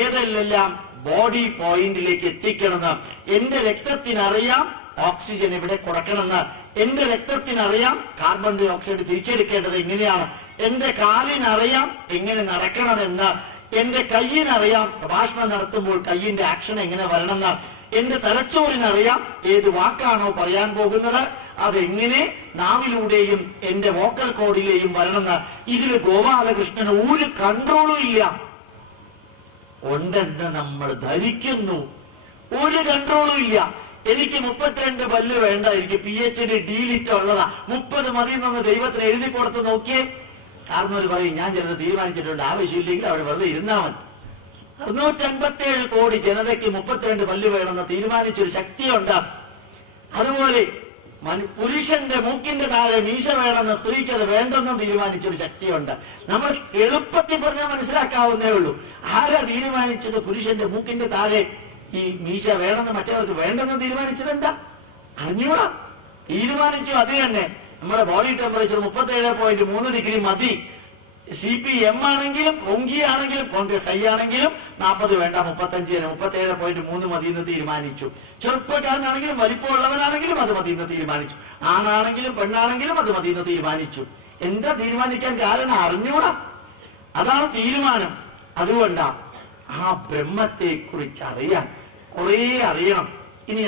ഏതെല്ലാം ബോഡി പോയിന്റിലേക്ക് എത്തിക്കണമെന്ന്, എന്റെ രക്തത്തിനറിയാം ഓക്സിജൻ എവിടെ കൊടുക്കണമെന്ന്, എന്റെ രക്തത്തിനറിയാം കാർബൺ ഡൈ ഓക്സൈഡ് തിരിച്ചെടുക്കേണ്ടത് എങ്ങനെയാണ്, എന്റെ കാലിനറിയാം എങ്ങനെ നടക്കണമെന്ന്, എന്റെ കയ്യിനറിയാം പ്രഭാഷണം നടത്തുമ്പോൾ കയ്യിന്റെ ആക്ഷൻ എങ്ങനെ വരണമെന്ന്, എന്റെ തലച്ചോറിനറിയാം ഏത് വാക്കാണോ പറയാൻ പോകുന്നത് അതെങ്ങനെ നാവിലൂടെയും എന്റെ വോക്കൽ കോഡിലെയും വരണമെന്ന്. ഇതിൽ ഗോപാലകൃഷ്ണന് ഒരു കൺട്രോളും ഇല്ല. ഉണ്ടെന്ന് നമ്മൾ ധരിക്കുന്നു, ഒരു കൺട്രോളും ഇല്ല. എനിക്ക് 32 പല്ല് വേണ്ട, എനിക്ക് PhD D.Litt ഉള്ളതാ, 30 മതി എന്നൊന്ന് ദൈവത്തിന് എഴുതി കൊടുത്ത് നോക്കിയേ. കാരണം ഒരു പറയും ഞാൻ ചിലത് തീരുമാനിച്ചിട്ടുണ്ട്, ആവശ്യമില്ലെങ്കിൽ അവിടെ വെറുതെ ഇരുന്നാ മതി. 657 കോടി ജനതയ്ക്ക് 32 പല്ല് വേണമെന്ന് തീരുമാനിച്ചൊരു ശക്തിയുണ്ട്. അതുപോലെ പുരുഷന്റെ മൂക്കിന്റെ താഴെ മീശ വേണമെന്ന് സ്ത്രീക്ക് അത് വേണ്ടെന്നും തീരുമാനിച്ചൊരു ശക്തിയുണ്ട്. നമ്മൾ എളുപ്പത്തിൽ പറഞ്ഞാൽ മനസ്സിലാക്കാവുന്നേ ഉള്ളൂ. ആരാ തീരുമാനിച്ചത് പുരുഷന്റെ മൂക്കിന്റെ താഴെ ഈ മീശ വേണമെന്ന് മറ്റവർക്ക് വേണ്ടെന്ന് തീരുമാനിച്ചത്? എന്താ അറിഞ്ഞൂടാ, തീരുമാനിച്ചു. അത് തന്നെ നമ്മുടെ ബോഡി ടെമ്പറേച്ചർ 37.3 ഡിഗ്രി മതി. CPM ആണെങ്കിലും ഒങ്കിയാണെങ്കിലും കോൺഗ്രസ് ഐ ആണെങ്കിലും 40 വേണ്ട, 35 37.3 മതി എന്ന് തീരുമാനിച്ചു. ചെറുപ്പക്കാരനാണെങ്കിലും വലിപ്പമുള്ളവനാണെങ്കിലും അത് മതി എന്ന് തീരുമാനിച്ചു. ആണാണെങ്കിലും പെണ്ണാണെങ്കിലും അത് മതി എന്ന് തീരുമാനിച്ചു. എന്താ തീരുമാനിക്കാൻ കാരണം? അറിഞ്ഞൂടാ, അതാണ് തീരുമാനം. അതുകൊണ്ടാ ആ ബ്രഹ്മത്തെ കുറിച്ച് അറിയാൻ കുറെ അറിയണം. ഇനി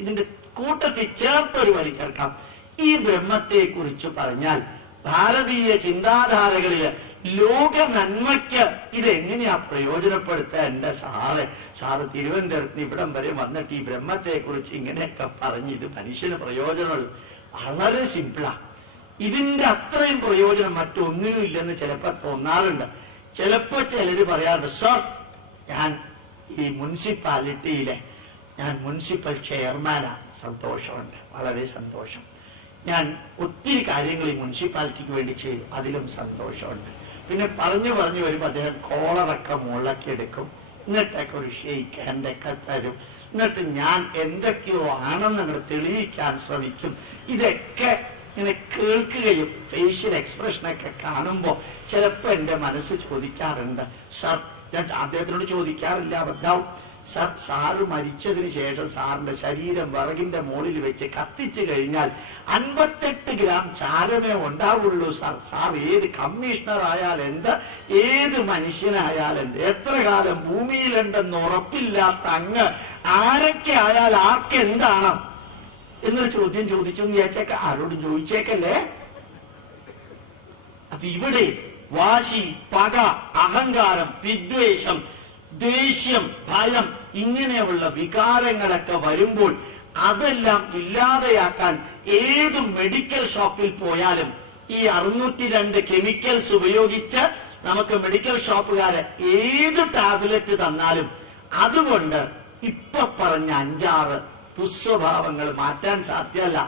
ഇതിന്റെ കൂട്ടത്തിൽ ചേർത്തൊരു വരി ചേർക്കാം. ഈ ബ്രഹ്മത്തെ കുറിച്ച് പറഞ്ഞാൽ ഭാരതീയ ചിന്താധാരകളില് ലോക നന്മയ്ക്ക് ഇതെങ്ങനെയാ പ്രയോജനപ്പെടുത്തുക? എന്റെ സാറ് തിരുവനന്തപുരത്ത് ഇവിടം വരെ വന്നിട്ട് ഈ ബ്രഹ്മത്തെ കുറിച്ച് ഇങ്ങനെയൊക്കെ പറഞ്ഞ് ഇത് മനുഷ്യന് പ്രയോജനമുള്ളൂ. വളരെ സിമ്പിളാ. ഇതിന്റെ അത്രയും പ്രയോജനം മറ്റൊന്നിനും ഇല്ലെന്ന് ചിലപ്പോ തോന്നാറുണ്ട്. ചിലപ്പോ ചിലര് പറയാറുണ്ട്, സർ ഞാൻ ഈ മുനിസിപ്പാലിറ്റിയിലെ ഞാൻ മുനിസിപ്പൽ ചെയർമാനാ. സന്തോഷമുണ്ട്, വളരെ സന്തോഷം. ഞാൻ ഒത്തിരി കാര്യങ്ങൾ ഈ മുനിസിപ്പാലിറ്റിക്ക് വേണ്ടി ചെയ്തു, അതിലും സന്തോഷമുണ്ട്. പിന്നെ പറഞ്ഞു വരുമ്പോൾ അദ്ദേഹം കോളറൊക്കെ മുളക്കി എടുക്കും, എന്നിട്ടൊക്കെ ഒരു ഷെയ്ക്ക് ഹാൻഡൊക്കെ തരും, എന്നിട്ട് ഞാൻ എന്തൊക്കെയോ ആണെന്ന് അങ്ങോട്ട് തെളിയിക്കാൻ ശ്രമിക്കും. ഇതൊക്കെ ഇങ്ങനെ കേൾക്കുകയും ഫേഷ്യൽ എക്സ്പ്രഷനൊക്കെ കാണുമ്പോൾ ചിലപ്പോ എന്റെ മനസ്സ് ചോദിക്കാറുണ്ട്, സർ, ഞാൻ അദ്ദേഹത്തിനോട് ചോദിക്കാറില്ല, അബദ്ധാവും, സർ, സാറ് മരിച്ചതിന് ശേഷം സാറിന്റെ ശരീരം വിറകിന്റെ മുകളിൽ വെച്ച് കത്തിച്ചു കഴിഞ്ഞാൽ 58 ഗ്രാം ചാരമേ ഉണ്ടാവുള്ളൂ സാർ. സാർ ഏത് കമ്മീഷണർ ആയാൽ എന്ത്, ഏത് മനുഷ്യനായാൽ എന്ത്, എത്ര കാലം ഭൂമിയിലുണ്ടെന്ന് ഉറപ്പില്ലാത്ത അങ്ങ് ആരൊക്കെ ആയാൽ ആർക്കെന്താണ് എന്നൊരു ചോദ്യം ചോദിച്ചു എന്ന് വിചാരിച്ചേക്ക. ആരോടും ചോദിച്ചേക്കല്ലേ. അപ്പൊ ഇവിടെ വാശി, പക, അഹങ്കാരം, വിദ്വേഷം, ദേഷ്യം, ഭയം, ഇങ്ങനെയുള്ള വികാരങ്ങളൊക്കെ വരുമ്പോൾ അതെല്ലാം ഇല്ലാതെയാക്കാൻ ഏത് മെഡിക്കൽ ഷോപ്പിൽ പോയാലും ഈ 602 കെമിക്കൽസ് ഉപയോഗിച്ച് നമുക്ക് മെഡിക്കൽ ഷോപ്പുകാര് ഏത് ടാബ്ലറ്റ് തന്നാലും അതുകൊണ്ട് ഇപ്പൊ പറഞ്ഞ 5-6 ദുസ്വഭാവങ്ങൾ മാറ്റാൻ സാധ്യമല്ല.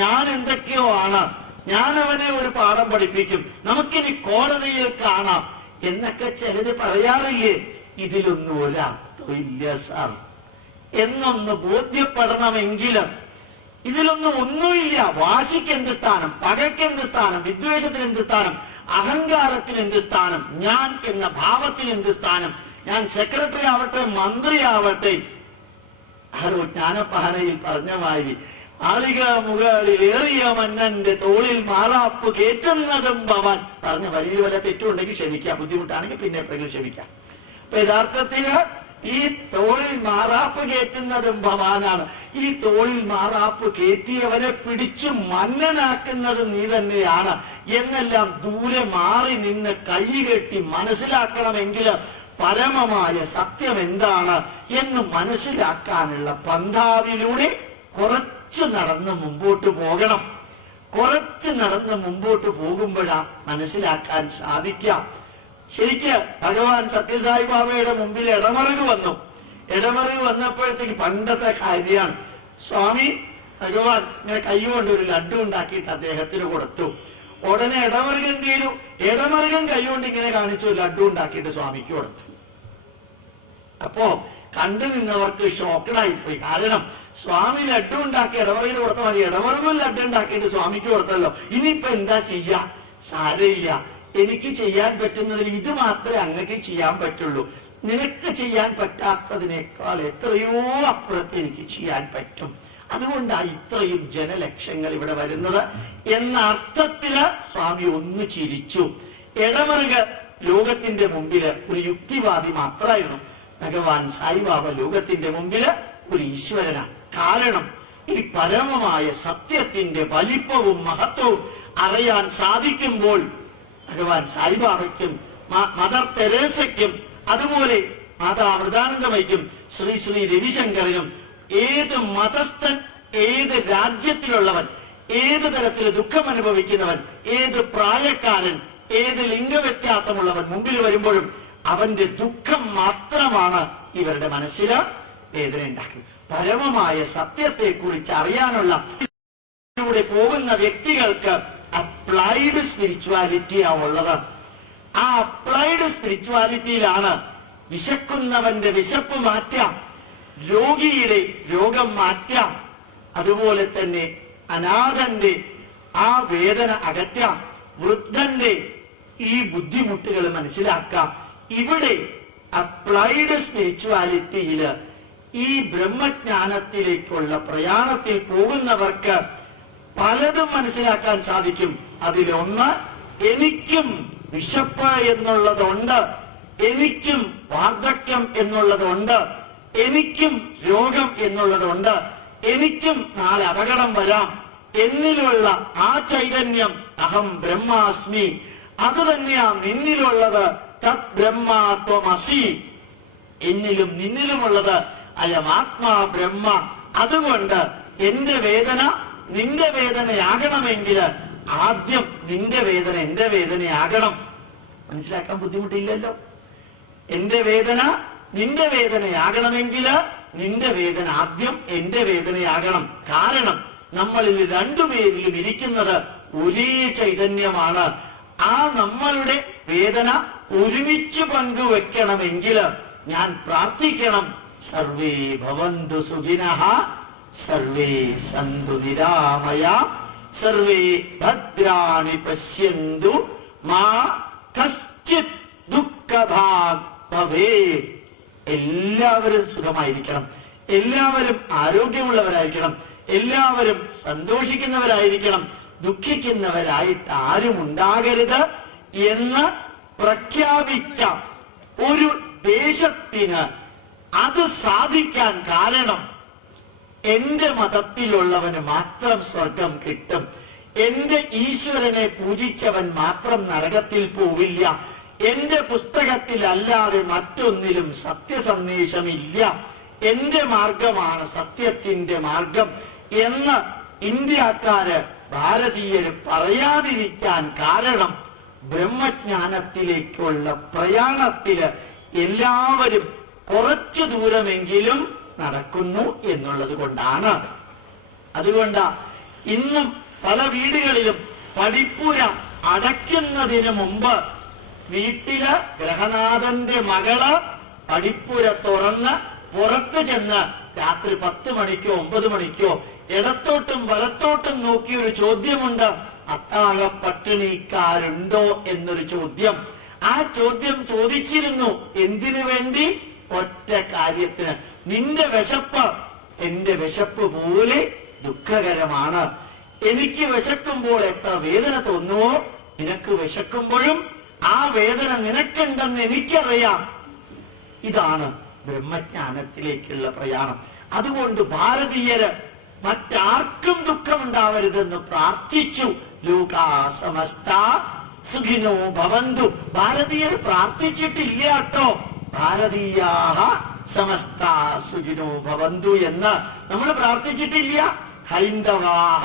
ഞാൻ എന്തൊക്കെയോ ആണ്, ഞാൻ അവനെ ഒരു പാഠം പഠിപ്പിക്കും, നമുക്കിനി കോടതിയിൽ കാണാം എന്നൊക്കെ ചിലര് പറയാറില്ലേ? ഇതിലൊന്നും ഒരർത്ഥമില്ല സാർ എന്നൊന്ന് ബോധ്യപ്പെടണമെങ്കിലും ഇതിലൊന്നും ഒന്നുമില്ല. വാശിക്ക് എന്ത് സ്ഥാനം, പകയ്ക്ക് എന്ത് സ്ഥാനം, വിദ്വേഷത്തിന് എന്ത് സ്ഥാനം, അഹങ്കാരത്തിന് എന്ത് സ്ഥാനം, ഞാൻ എന്ന ഭാവത്തിന് എന്ത് സ്ഥാനം? ഞാൻ സെക്രട്ടറി ആവട്ടെ, മന്ത്രി ആവട്ടെ, ആരോ ജ്ഞാനപ്പാനയിൽ പറഞ്ഞ മാതിരി ആളിക മുകളിൽ ഏറിയ മന്നന്റെ തോളിൽ മാറാപ്പ് കേറ്റുന്നതും ഭവാൻ പറഞ്ഞ വലിയ വല്ല തെറ്റുണ്ടെങ്കിൽ ക്ഷമിക്കാം, ബുദ്ധിമുട്ടാണെങ്കിൽ പിന്നെ എപ്പോഴെങ്കിലും ക്ഷമിക്കാം. അപ്പൊ യഥാർത്ഥത്തില് ഈ തോളിൽ മാറാപ്പ് കയറ്റുന്നതും ഭവാനാണ്. ഈ തോളിൽ മാറാപ്പ് കയറ്റിയവനെ പിടിച്ചു മന്നനാക്കുന്നത് നീ തന്നെയാണ് എന്നെല്ലാം ദൂരെ മാറി നിന്ന് കൈകെട്ടി മനസ്സിലാക്കണമെങ്കിൽ പരമമായ സത്യം എന്താണ് എന്ന് മനസ്സിലാക്കാനുള്ള പന്ഥാവിലൂടെ കുറച്ച് നടന്ന് മുമ്പോട്ട് പോകണം. കുറച്ച് നടന്ന് മുമ്പോട്ട് പോകുമ്പോഴാ മനസ്സിലാക്കാൻ സാധിക്കാം. ശരിക്ക് ഭഗവാൻ സത്യസായി ബാബയുടെ മുമ്പിൽ ഇടമറുക് വന്നു. ഇടമറുക് വന്നപ്പോഴത്തേക്ക് പണ്ടത്തെ കാര്യമാണ്. സ്വാമി ഭഗവാൻ ഇങ്ങനെ കൈകൊണ്ട് ഒരു ലഡ്ഡു ഉണ്ടാക്കിയിട്ട് അദ്ദേഹത്തിന് കൊടുത്തു. ഉടനെ ഇടമറുകൻ എന്ത് ചെയ്തു? ഇടമറുകൻ കൈകൊണ്ട് ഇങ്ങനെ കാണിച്ചു ലഡ്ഡു ഉണ്ടാക്കിയിട്ട് സ്വാമിക്ക് കൊടുത്തു. അപ്പോ കണ്ടു നിന്നവർക്ക് ഷോക്കഡായിപ്പോയി. കാരണം സ്വാമി ലഡ്ഡു ഉണ്ടാക്കി ഇടവറയിൽ കൊടുത്ത മതി, ഇടവറവും ലഡ്ഡു ഉണ്ടാക്കിയിട്ട് സ്വാമിക്ക് കൊടുത്തല്ലോ, ഇനിയിപ്പൊ എന്താ ചെയ്യാ? സാരയില്ല, എനിക്ക് ചെയ്യാൻ പറ്റുന്നതിൽ ഇത് മാത്രമേ അങ്ങക്ക് ചെയ്യാൻ പറ്റുള്ളൂ. നിനക്ക് ചെയ്യാൻ പറ്റാത്തതിനേക്കാൾ എത്രയോ അപ്പുറത്ത് എനിക്ക് ചെയ്യാൻ പറ്റും. അതുകൊണ്ടാണ് ഇത്രയും ജനലക്ഷങ്ങൾ ഇവിടെ വരുന്നത് എന്ന അർത്ഥത്തില് സ്വാമി ഒന്ന് ചിരിച്ചു. ഇടമറുക ലോകത്തിന്റെ മുമ്പില് ഒരു യുക്തിവാദി മാത്രമായിരുന്നു. ഭഗവാൻ സായിബാബ ലോകത്തിന്റെ മുമ്പില് ഒരു ഈശ്വരനാണ്. കാരണം ഈ പരമമായ സത്യത്തിന്റെ വലിപ്പവും മഹത്വവും അറിയാൻ സാധിക്കുമ്പോൾ ഭഗവാൻ സായിബാബയ്ക്കും മദർ തെരേസയ്ക്കും അതുപോലെ മാതാ അമൃതാനന്ദമയ്ക്കും ശ്രീ ശ്രീ രവിശങ്കറിനും ഏത് മതസ്ഥൻ, ഏത് രാജ്യത്തിലുള്ളവൻ, ഏത് തരത്തിൽ ദുഃഖം അനുഭവിക്കുന്നവൻ, ഏത് പ്രായക്കാരൻ, ഏത് ലിംഗവ്യത്യാസമുള്ളവൻ മുമ്പിൽ വരുമ്പോഴും അവന്റെ ദുഃഖം മാത്രമാണ് ഇവരുടെ മനസ്സിൽ വേദന ഉണ്ടാക്കി. പരമമായ സത്യത്തെക്കുറിച്ച് അറിയാനുള്ള പോകുന്ന വ്യക്തികൾക്ക് അപ്ലൈഡ് സ്പിരിച്വാലിറ്റിയാ ഉള്ളത്. ആ അപ്ലൈഡ് സ്പിരിച്വാലിറ്റിയിലാണ് വിശക്കുന്നവന്റെ വിശപ്പ് മാറ്റാം, രോഗിയുടെ രോഗം മാറ്റാം, അതുപോലെ തന്നെ അനാഥന്റെ ആ വേദന അകറ്റാം, വൃദ്ധന്റെ ഈ ബുദ്ധിമുട്ടുകൾ മനസ്സിലാക്കാം. ഇവിടെ അപ്ലൈഡ് സ്പിരിച്വാലിറ്റിയില് ഈ ബ്രഹ്മജ്ഞാനത്തിലേക്കുള്ള പ്രയാണത്തിൽ പോകുന്നവർക്ക് പലതും മനസ്സിലാക്കാൻ സാധിക്കും. അതിലൊന്ന്, എനിക്കും വിശപ്പ് എന്നുള്ളതുണ്ട്, എനിക്കും വാർദ്ധക്യം എന്നുള്ളതുണ്ട്, എനിക്കും രോഗം എന്നുള്ളതുണ്ട്, എനിക്കും നാളെ അപകടം വരാം എന്നിലുള്ള ആ ചൈതന്യം അഹം ബ്രഹ്മാസ്മി, അത് തന്നെയാ നിന്നിലുള്ളത്. തത് ബ്രഹ്മാത്വമസി, എന്നിലും നിന്നിലുമുള്ളത് അയമാത്മാ ബ്രഹ്മ. അതുകൊണ്ട് എന്റെ വേദന നിന്റെ വേദനയാകണമെങ്കിൽ ആദ്യം നിന്റെ വേദന എന്റെ വേദനയാകണം. മനസ്സിലാക്കാൻ ബുദ്ധിമുട്ടില്ലല്ലോ. എന്റെ വേദന നിന്റെ വേദനയാകണമെങ്കിൽ നിന്റെ വേദന ആദ്യം എന്റെ വേദനയാകണം. കാരണം നമ്മളിൽ രണ്ടുപേരിലും ഇരിക്കുന്നത് ഒരേ ചൈതന്യമാണ്. ആ നമ്മളുടെ വേദന ഒരുമിച്ച് പങ്കുവെക്കണമെങ്കിൽ ഞാൻ പ്രാർത്ഥിക്കണം, സർവേ ഭവന്തു സുഖിനഃ, സർവേ സന്തു നിരാമയാ, സർവേ ഭദ്രാണി പശ്യന്തു, മാ കശ്ചിത് ദുഃഖഭാഗ് ഭവേത്. എല്ലാവരും സുഖമായിരിക്കണം, എല്ലാവരും ആരോഗ്യമുള്ളവരായിരിക്കണം, എല്ലാവരും സന്തോഷിക്കുന്നവരായിരിക്കണം, ദുഃഖിക്കുന്നവരായിട്ട് ആരും ഉണ്ടാകരുത് എന്ന് പ്രഖ്യാപിച്ച ഒരു ദേശത്തിന് അത് സാധിക്കാൻ കാരണം എന്റെ മതത്തിലുള്ളവന് മാത്രം സ്വർഗം കിട്ടും, എന്റെ ഈശ്വരനെ പൂജിച്ചവൻ മാത്രം നരകത്തിൽ പോവില്ല, എന്റെ പുസ്തകത്തിലല്ലാതെ മറ്റൊന്നിലും സത്യസന്ദേശമില്ല, എന്റെ മാർഗമാണ് സത്യത്തിന്റെ മാർഗം എന്ന് ഇന്ത്യക്കാര് ഭാരതീയര് പറയാതിരിക്കാൻ കാരണം ബ്രഹ്മജ്ഞാനത്തിലേക്കുള്ള പ്രയാണത്തില് എല്ലാവരും കുറച്ചു ദൂരമെങ്കിലും നടക്കുന്നു എന്നുള്ളത് കൊണ്ടാണ്. അതുകൊണ്ടാ ഇന്നും പല വീടുകളിലും പഠിപ്പുര അടയ്ക്കുന്നതിന് മുമ്പ് വീട്ടില് ഗൃഹനാഥന്റെ മകള് പഠിപ്പുര തുറന്ന് പുറത്ത് ചെന്ന് രാത്രി 10 മണിക്കോ 9 മണിക്കോ ഇടത്തോട്ടും വലത്തോട്ടും നോക്കിയൊരു ചോദ്യമുണ്ട്, അത്താഴ പട്ടിണിക്കാരുണ്ടോ എന്നൊരു ചോദ്യം. ആ ചോദ്യം ചോദിച്ചിരുന്നു. എന്തിനു വേണ്ടി? ഒറ്റ കാര്യത്തിന്, നിന്റെ വിശപ്പ് എന്റെ വിശപ്പ് പോലെ ദുഃഖകരമാണ്. എനിക്ക് വിശക്കുമ്പോൾ എത്ര വേദന തോന്നുവോ നിനക്ക് വിശക്കുമ്പോഴും ആ വേദന നിനക്കുണ്ടെന്ന് എനിക്കറിയാം. ഇതാണ് ബ്രഹ്മജ്ഞാനത്തിലേക്കുള്ള പ്രയാണം. അതുകൊണ്ട് ഭാരതീയര് മറ്റാർക്കും ദുഃഖമുണ്ടാവരുതെന്ന് പ്രാർത്ഥിച്ചു. ലോകാ സമസ്ത സുഖിനോ ഭവന്തു. ഭാരതീയർ പ്രാർത്ഥിച്ചിട്ടില്ല കേട്ടോ, ഭാരതീയാഹ സമസ്ത സുഖിനോ ഭവന്തു എന്ന് നമ്മൾ പ്രാർത്ഥിച്ചിട്ടില്ല. ഹൈന്ദവാഹ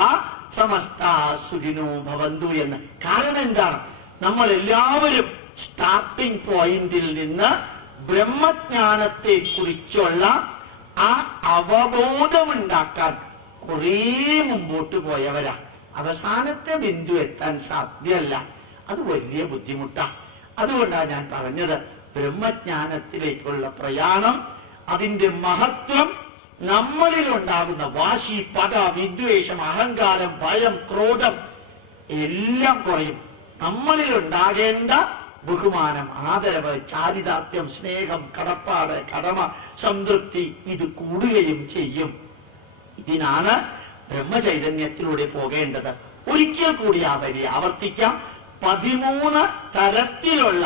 സമസ്ത സുഖിനോ ഭവന്തു എന്ന്. കാരണം എന്താണ്? നമ്മൾ എല്ലാവരും സ്റ്റാർട്ടിംഗ് പോയിന്റിൽ നിന്ന് ബ്രഹ്മജ്ഞാനത്തെ കുറിച്ചുള്ള ആ അവബോധമുണ്ടാക്കാൻ കുറേ മുമ്പോട്ട് പോയവരാ. അവസാനത്തെ ബിന്ദു എത്താൻ സാധ്യമല്ല, അത് വലിയ ബുദ്ധിമുട്ടാ. അതുകൊണ്ടാണ് ഞാൻ പറഞ്ഞത് ബ്രഹ്മജ്ഞാനത്തിലേക്കുള്ള പ്രയാണം അതിന്റെ മഹത്വം നമ്മളിലുണ്ടാകുന്ന വാശി, പക, വിദ്വേഷം, അഹങ്കാരം, ഭയം, ക്രോധം എല്ലാം കുറയും. നമ്മളിലുണ്ടാകേണ്ട ബഹുമാനം, ആദരവ്, ചാരിതാർത്ഥ്യം, സ്നേഹം, കടപ്പാട്, കടമ, സംതൃപ്തി ഇത് കൂടുകയും ചെയ്യും. ഇതിനാണ് ബ്രഹ്മചൈതന്യത്തിലൂടെ പോകേണ്ടത്. ഒരിക്കൽ കൂടി ആ വരി ആവർത്തിക്കാം. 13 തരത്തിലുള്ള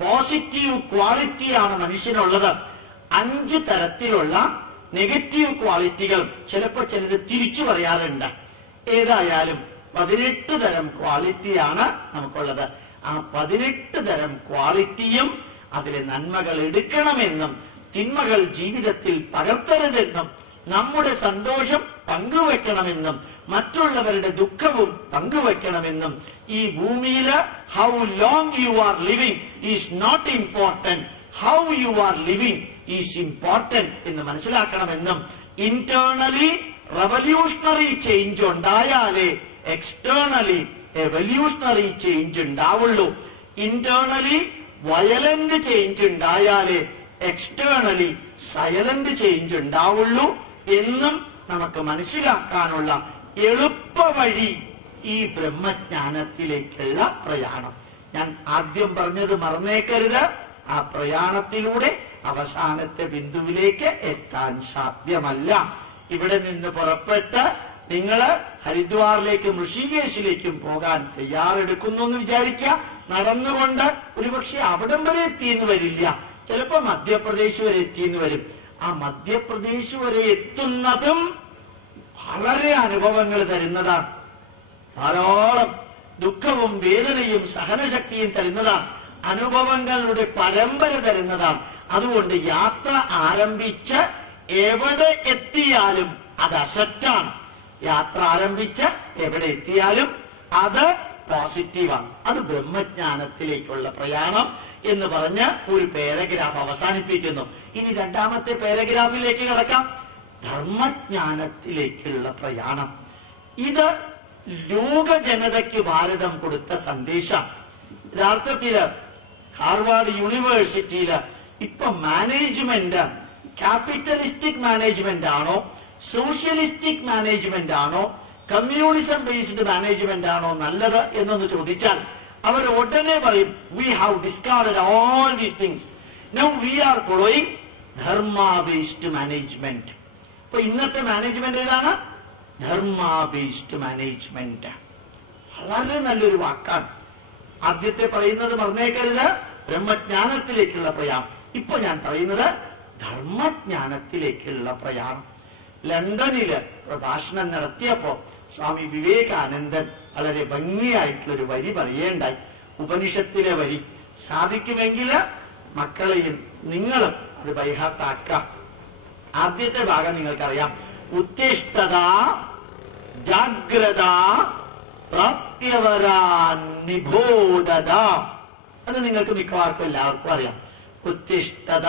പോസിറ്റീവ് ക്വാളിറ്റിയാണ് മനുഷ്യനുള്ളത്. 5 തരത്തിലുള്ള നെഗറ്റീവ് ക്വാളിറ്റികൾ ചിലപ്പോൾ ചിലർ തിരിച്ചു പറയാറുണ്ട്. ഏതായാലും 18 തരം ക്വാളിറ്റിയാണ് നമുക്കുള്ളത്. ആ 18 തരം ക്വാളിറ്റിയും അതിലെ നന്മകൾ എടുക്കണമെന്നും തിന്മകൾ ജീവിതത്തിൽ പകർത്തരുതെന്നും നമ്മുടെ സന്തോഷം പങ്കുവെക്കണമെന്നും മറ്റുള്ളവരുടെ ദുഃഖവും പങ്കുവെക്കണമെന്നും ഈ ഭൂമിയില് how long you are living is not important, how you are living is important എന്ന് മനസ്സിലാക്കണമെന്നും ഇന്റേണലി റവല്യൂഷണറി ചേഞ്ച് ഉണ്ടായാലേ എക്സ്റ്റേണലി എവല്യൂഷണറി ചേഞ്ച് ഉണ്ടാവുള്ളൂ. ഇന്റേണലി വയലന്റ് ചേഞ്ച് ഉണ്ടായാലേ എക്സ്റ്റേണലി സൈലന്റ് ചേഞ്ച് ഉണ്ടാവുള്ളൂ എന്നും നമുക്ക് മനസ്സിലാക്കാനുള്ള എളുപ്പവഴി ഈ ബ്രഹ്മജ്ഞാനത്തിലേക്കുള്ള പ്രയാണം. ഞാൻ ആദ്യം പറഞ്ഞത് മറന്നേക്കരുത്. ആ പ്രയാണത്തിലൂടെ അവസാനത്തെ ബിന്ദുവിലേക്ക് എത്താൻ സാധ്യമല്ല. ഇവിടെ നിന്ന് പുറപ്പെട്ട് നിങ്ങള് ഹരിദ്വാറിലേക്കും ഋഷികേശിലേക്കും പോകാൻ തയ്യാറെടുക്കുന്നു എന്ന് വിചാരിക്കുക. നടന്നുകൊണ്ട് ഒരുപക്ഷെ അവിടം വരെ എത്തിയെന്ന് വരില്ല, ചിലപ്പോ മധ്യപ്രദേശ് വരെ എത്തിയെന്ന് വരും. ആ മധ്യപ്രദേശ് വരെ എത്തുന്നതും വളരെ അനുഭവങ്ങൾ തരുന്നതാണ്. ധാരാളം ദുഃഖവും വേദനയും സഹനശക്തിയും തരുന്നതാണ്. അനുഭവങ്ങളുടെ പരമ്പര തരുന്നതാണ്. അതുകൊണ്ട് യാത്ര ആരംഭിച്ച് എവിടെ എത്തിയാലും അത് അസറ്റാണ്. യാത്ര ആരംഭിച്ച് എവിടെ എത്തിയാലും അത് പോസിറ്റീവാണ്. അത് ബ്രഹ്മജ്ഞാനത്തിലേക്കുള്ള പ്രയാണം എന്ന് പറഞ്ഞ് ഒരു പാരഗ്രാഫ് അവസാനിപ്പിക്കുന്നു. ഇനി രണ്ടാമത്തെ പാരഗ്രാഫിലേക്ക് കടക്കാം. ധർമ്മജ്ഞാനത്തിലേക്കുള്ള പ്രയാണം. ഇത് ലോക ജനതയ്ക്ക് ഭാരതം കൊടുത്ത സന്ദേശം. യഥാർത്ഥത്തില് ഹാർവാർഡ് യൂണിവേഴ്സിറ്റിയില് ഇപ്പൊ മാനേജ്മെന്റ് ക്യാപിറ്റലിസ്റ്റിക് മാനേജ്മെന്റ് ആണോ, സോഷ്യലിസ്റ്റിക് മാനേജ്മെന്റ് ആണോ, കമ്മ്യൂണിസം ബേസ്ഡ് മാനേജ്മെന്റ് ആണോ നല്ലത് എന്നൊന്ന് ചോദിച്ചാൽ അവർ ഉടനെ പറയും we have discarded all these things, now we are following Dharma based management. അപ്പൊ ഇന്നത്തെ മാനേജ്മെന്റ് ഏതാണ്? ധർമ്മ ബേസ്ഡ് മാനേജ്മെന്റ്. വളരെ നല്ലൊരു വാക്കാണ്. ആദ്യത്തെ പറയുന്നത് മറന്നേക്കരുത്, ബ്രഹ്മജ്ഞാനത്തിലേക്കുള്ള പ്രയാണം. ഇപ്പൊ ഞാൻ പറയുന്നത് ധർമ്മജ്ഞാനത്തിലേക്കുള്ള പ്രയാണം. ലണ്ടനില് പ്രഭാഷണം നടത്തിയപ്പോ സ്വാമി വിവേകാനന്ദൻ വളരെ ഭംഗിയായിട്ടുള്ളൊരു വരി പറയേണ്ടായി. ഉപനിഷത്തിലെ വരി. സാധിക്കുമെങ്കിൽ മക്കളെയും നിങ്ങളും അത് ബൈഹാത്താക്കാം. ആദ്യത്തെ ഭാഗം നിങ്ങൾക്കറിയാം. ഉത്തിഷ്ഠത ജാഗ്രത പ്രാപ്യവരാൻ നിബോധത. അത് നിങ്ങൾക്ക് മിക്കവാർക്കും എല്ലാവർക്കും അറിയാം. ഉത്തിഷ്ഠത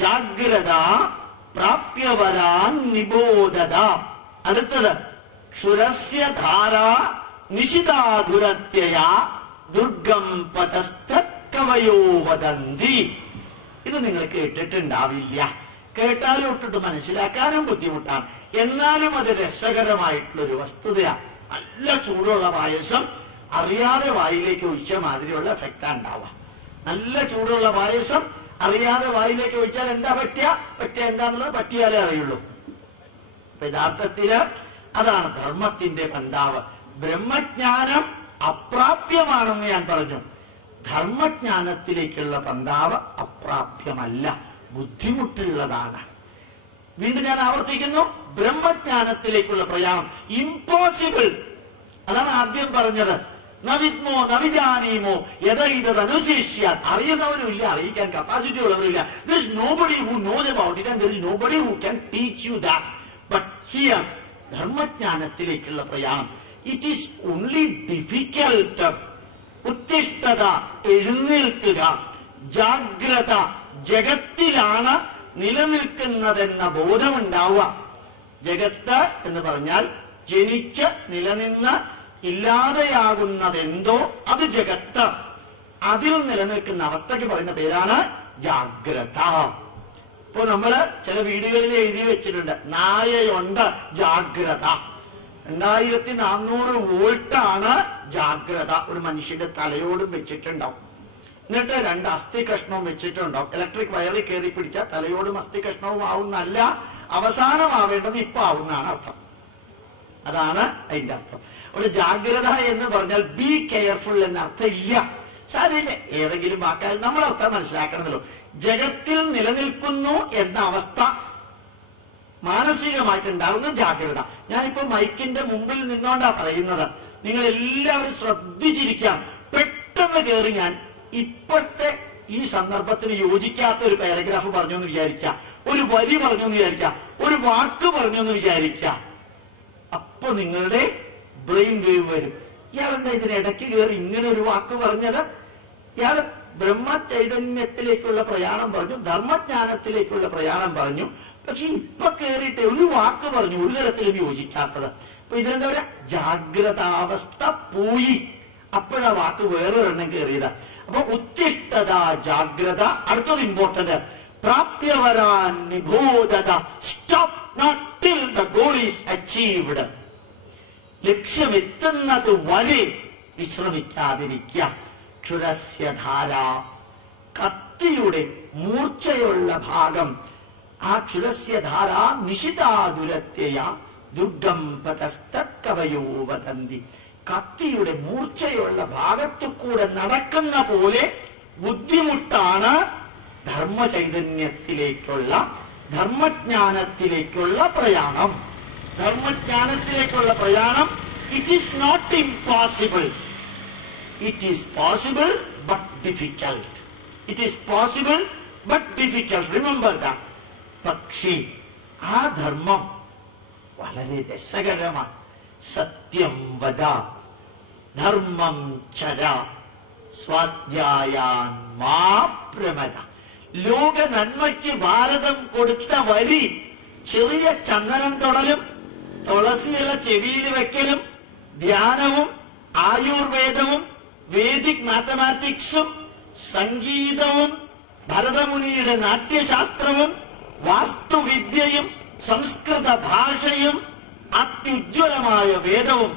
ജാഗ്രത പ്രാപ്യവരാൻ നിബോധത. അടുത്തത് ക്ഷുരസ്യ ധാര നിശിതാധുരത്യയ ദുർഗം പതസ്ഥ കവയോ വദന്തി. ഇത് നിങ്ങൾ കേട്ടിട്ടുണ്ടാവില്ല. കേട്ടാലും ഒട്ടിട്ട് മനസ്സിലാക്കാനും ബുദ്ധിമുട്ടാണ്. എന്നാലും അത് രസകരമായിട്ടുള്ളൊരു വസ്തുതയാണ്. നല്ല ചൂടുള്ള പായസം അറിയാതെ വായിലേക്ക് ഒഴിച്ച മാതിരിയുള്ള എഫക്റ്റാ ഉണ്ടാവുക. നല്ല ചൂടുള്ള പായസം അറിയാതെ വായിലേക്ക് ഒഴിച്ചാൽ എന്താ പറ്റിയ എന്താന്നുള്ളത് പറ്റിയാലേ അറിയുള്ളൂ. യഥാർത്ഥത്തില് അതാണ് ധർമ്മത്തിന്റെ പന്താവ്. ബ്രഹ്മജ്ഞാനം അപ്രാപ്യമാണെന്ന് ഞാൻ പറഞ്ഞു. ധർമ്മജ്ഞാനത്തിലേക്കുള്ള പന്താവ് അപ്രാപ്യമല്ല, ബുദ്ധിമുട്ടുള്ളതാണ്. വീണ്ടും ഞാൻ ആവർത്തിക്കുന്നു, ബ്രഹ്മജ്ഞാനത്തിലേക്കുള്ള പ്രയാണം ഇമ്പോസിബിൾ. അതാണ് ആദ്യം പറഞ്ഞത്. നവിദ്മോ നവിജാനീമോ യഥൈതനുശിഷ്യ. അറിയുന്നവരുമില്ല, അറിയിക്കാൻ capacity ഉള്ളവരില്ല. There is nobody who knows about it and there is nobody who can teach you that. But here, ധർമ്മജ്ഞാനത്തിലേക്കുള്ള പ്രയാണം, it is only difficult. ഉത്തിഷ്ഠത എഴുന്നേൽക്കുക, ജാഗ്രത ജഗത്തിലാണ് നിലനിൽക്കുന്നതെന്ന ബോധമുണ്ടാവുക. ജഗത്ത് എന്ന് പറഞ്ഞാൽ ജനിച്ച് നിലനിന്ന് ഇല്ലാതെയാകുന്നതെന്തോ അത് ജഗത്ത്. അതിൽ നിലനിൽക്കുന്ന അവസ്ഥയ്ക്ക് പറയുന്ന പേരാണ് ജാഗ്രത. ഇപ്പൊ നമ്മള് ചില വീടുകളിൽ എഴുതി വെച്ചിട്ടുണ്ട്, നായയുണ്ട് ജാഗ്രത. 2400 വോൾട്ടാണ് ജാഗ്രത. ഒരു മനുഷ്യന്റെ തലയോടും വെച്ചിട്ടുണ്ടാവും. എന്നിട്ട് 2 അസ്ഥി കഷ്ണവും വെച്ചിട്ടുണ്ടാവും. ഇലക്ട്രിക് വയറിൽ കയറി പിടിച്ച തലയോടും അസ്ഥി കഷ്ണവും ആവുന്നല്ല, അവസാനമാവേണ്ടത് ഇപ്പൊ ആവുന്നതാണ് അർത്ഥം. അതാണ് അതിന്റെ അർത്ഥം. അവിടെ ജാഗ്രത എന്ന് പറഞ്ഞാൽ ബി കെയർഫുൾ എന്ന അർത്ഥം ഇല്ല. സാരമില്ല, ഏതെങ്കിലും വാക്കാൽ നമ്മൾ അർത്ഥം മനസ്സിലാക്കണമല്ലോ. ജഗത്തിൽ നിലനിൽക്കുന്നു എന്ന അവസ്ഥ മാനസികമായിട്ടുണ്ടാകുന്ന ജാഗ്രത. ഞാനിപ്പോ മൈക്കിന്റെ മുമ്പിൽ നിന്നോണ്ടാ പറയുന്നത്. നിങ്ങൾ എല്ലാവരും ശ്രദ്ധിച്ചിരിക്കാം. പെട്ടെന്ന് കയറി ഞാൻ ഇപ്പോഴത്തെ ഈ സന്ദർഭത്തിന് യോജിക്കാത്ത ഒരു പാരഗ്രാഫ് പറഞ്ഞു എന്ന് വിചാരിക്കാം, ഒരു വരി പറഞ്ഞു എന്ന് വിചാരിക്കാം, ഒരു വാക്ക് പറഞ്ഞു എന്ന് വിചാരിക്കാം. അപ്പൊ നിങ്ങളുടെ ബ്രെയിൻ വേവ് വരും. ഇയാളെന്താ ഇതിനിടയ്ക്ക് കയറി ഇങ്ങനെ ഒരു വാക്ക് പറഞ്ഞത്? ഇയാള് ബ്രഹ്മചൈതന്യത്തിലേക്കുള്ള പ്രയാണം പറഞ്ഞു, ധർമ്മജ്ഞാനത്തിലേക്കുള്ള പ്രയാണം പറഞ്ഞു. പക്ഷെ ഇപ്പൊ കയറിയിട്ട് ഒരു വാക്ക് പറഞ്ഞു ഒരു തരത്തിലും യോജിക്കാത്തത്. അപ്പൊ ഇതിനെന്താ പറയാ? ജാഗ്രതാവസ്ഥ പോയി. അപ്പോഴാ വാക്ക് വേറൊരെണ്ണം കയറിയതാ. അപ്പൊ ഉത്തിഷ്ഠത ജാഗ്രത. അടുത്തത് ഇമ്പോർട്ടന്റ്, പ്രാപ്യവരാൻ നിബോധത. Stop not till the goal is achieved. ലക്ഷ്യമെത്തുന്നത് വരെ വിശ്രമിക്കാതിരിക്കുക. ക്ഷുരസ്യധാര, കത്തിയുടെ മൂർച്ചയുള്ള ഭാഗം. ആ ക്ഷുരസ്യധാര നിശിതാദുരത്യയ ദുർഗം പതസ്തത്കവയോ വദന്തി. കത്തിയുടെ മൂർച്ചയുള്ള ഭാഗത്തു കൂടെ നടക്കുന്ന പോലെ ബുദ്ധിമുട്ടാണ് ധർമ്മചൈതന്യത്തിലേക്കുള്ള, ധർമ്മജ്ഞാനത്തിലേക്കുള്ള പ്രയാണം. ധർമ്മജ്ഞാനത്തിലേക്കുള്ള പ്രയാണം it is not impossible. It is possible but difficult. It is possible but difficult. Remember that. പക്ഷേ ആ ധർമ്മം വളരെ രസകരമാണ്. സത്യം വദ, ധർമ്മം ചര, സ്വാധ്യായാൻ മാ പ്രമദ. ലോക നന്മയ്ക്ക് ഭാരതം കൊടുത്ത വരി ചെറിയ ചന്ദനം തൊടലും തുളസിയില ചെവിയിൽ വെക്കലും ധ്യാനവും ആയുർവേദവും വേദിക് മാത്തമാറ്റിക്സും സംഗീതവും ഭരതമുനിയുടെ നാട്യശാസ്ത്രവും വാസ്തുവിദ്യയും സംസ്കൃത ഭാഷയും അത്യുജ്വലമായ വേദവും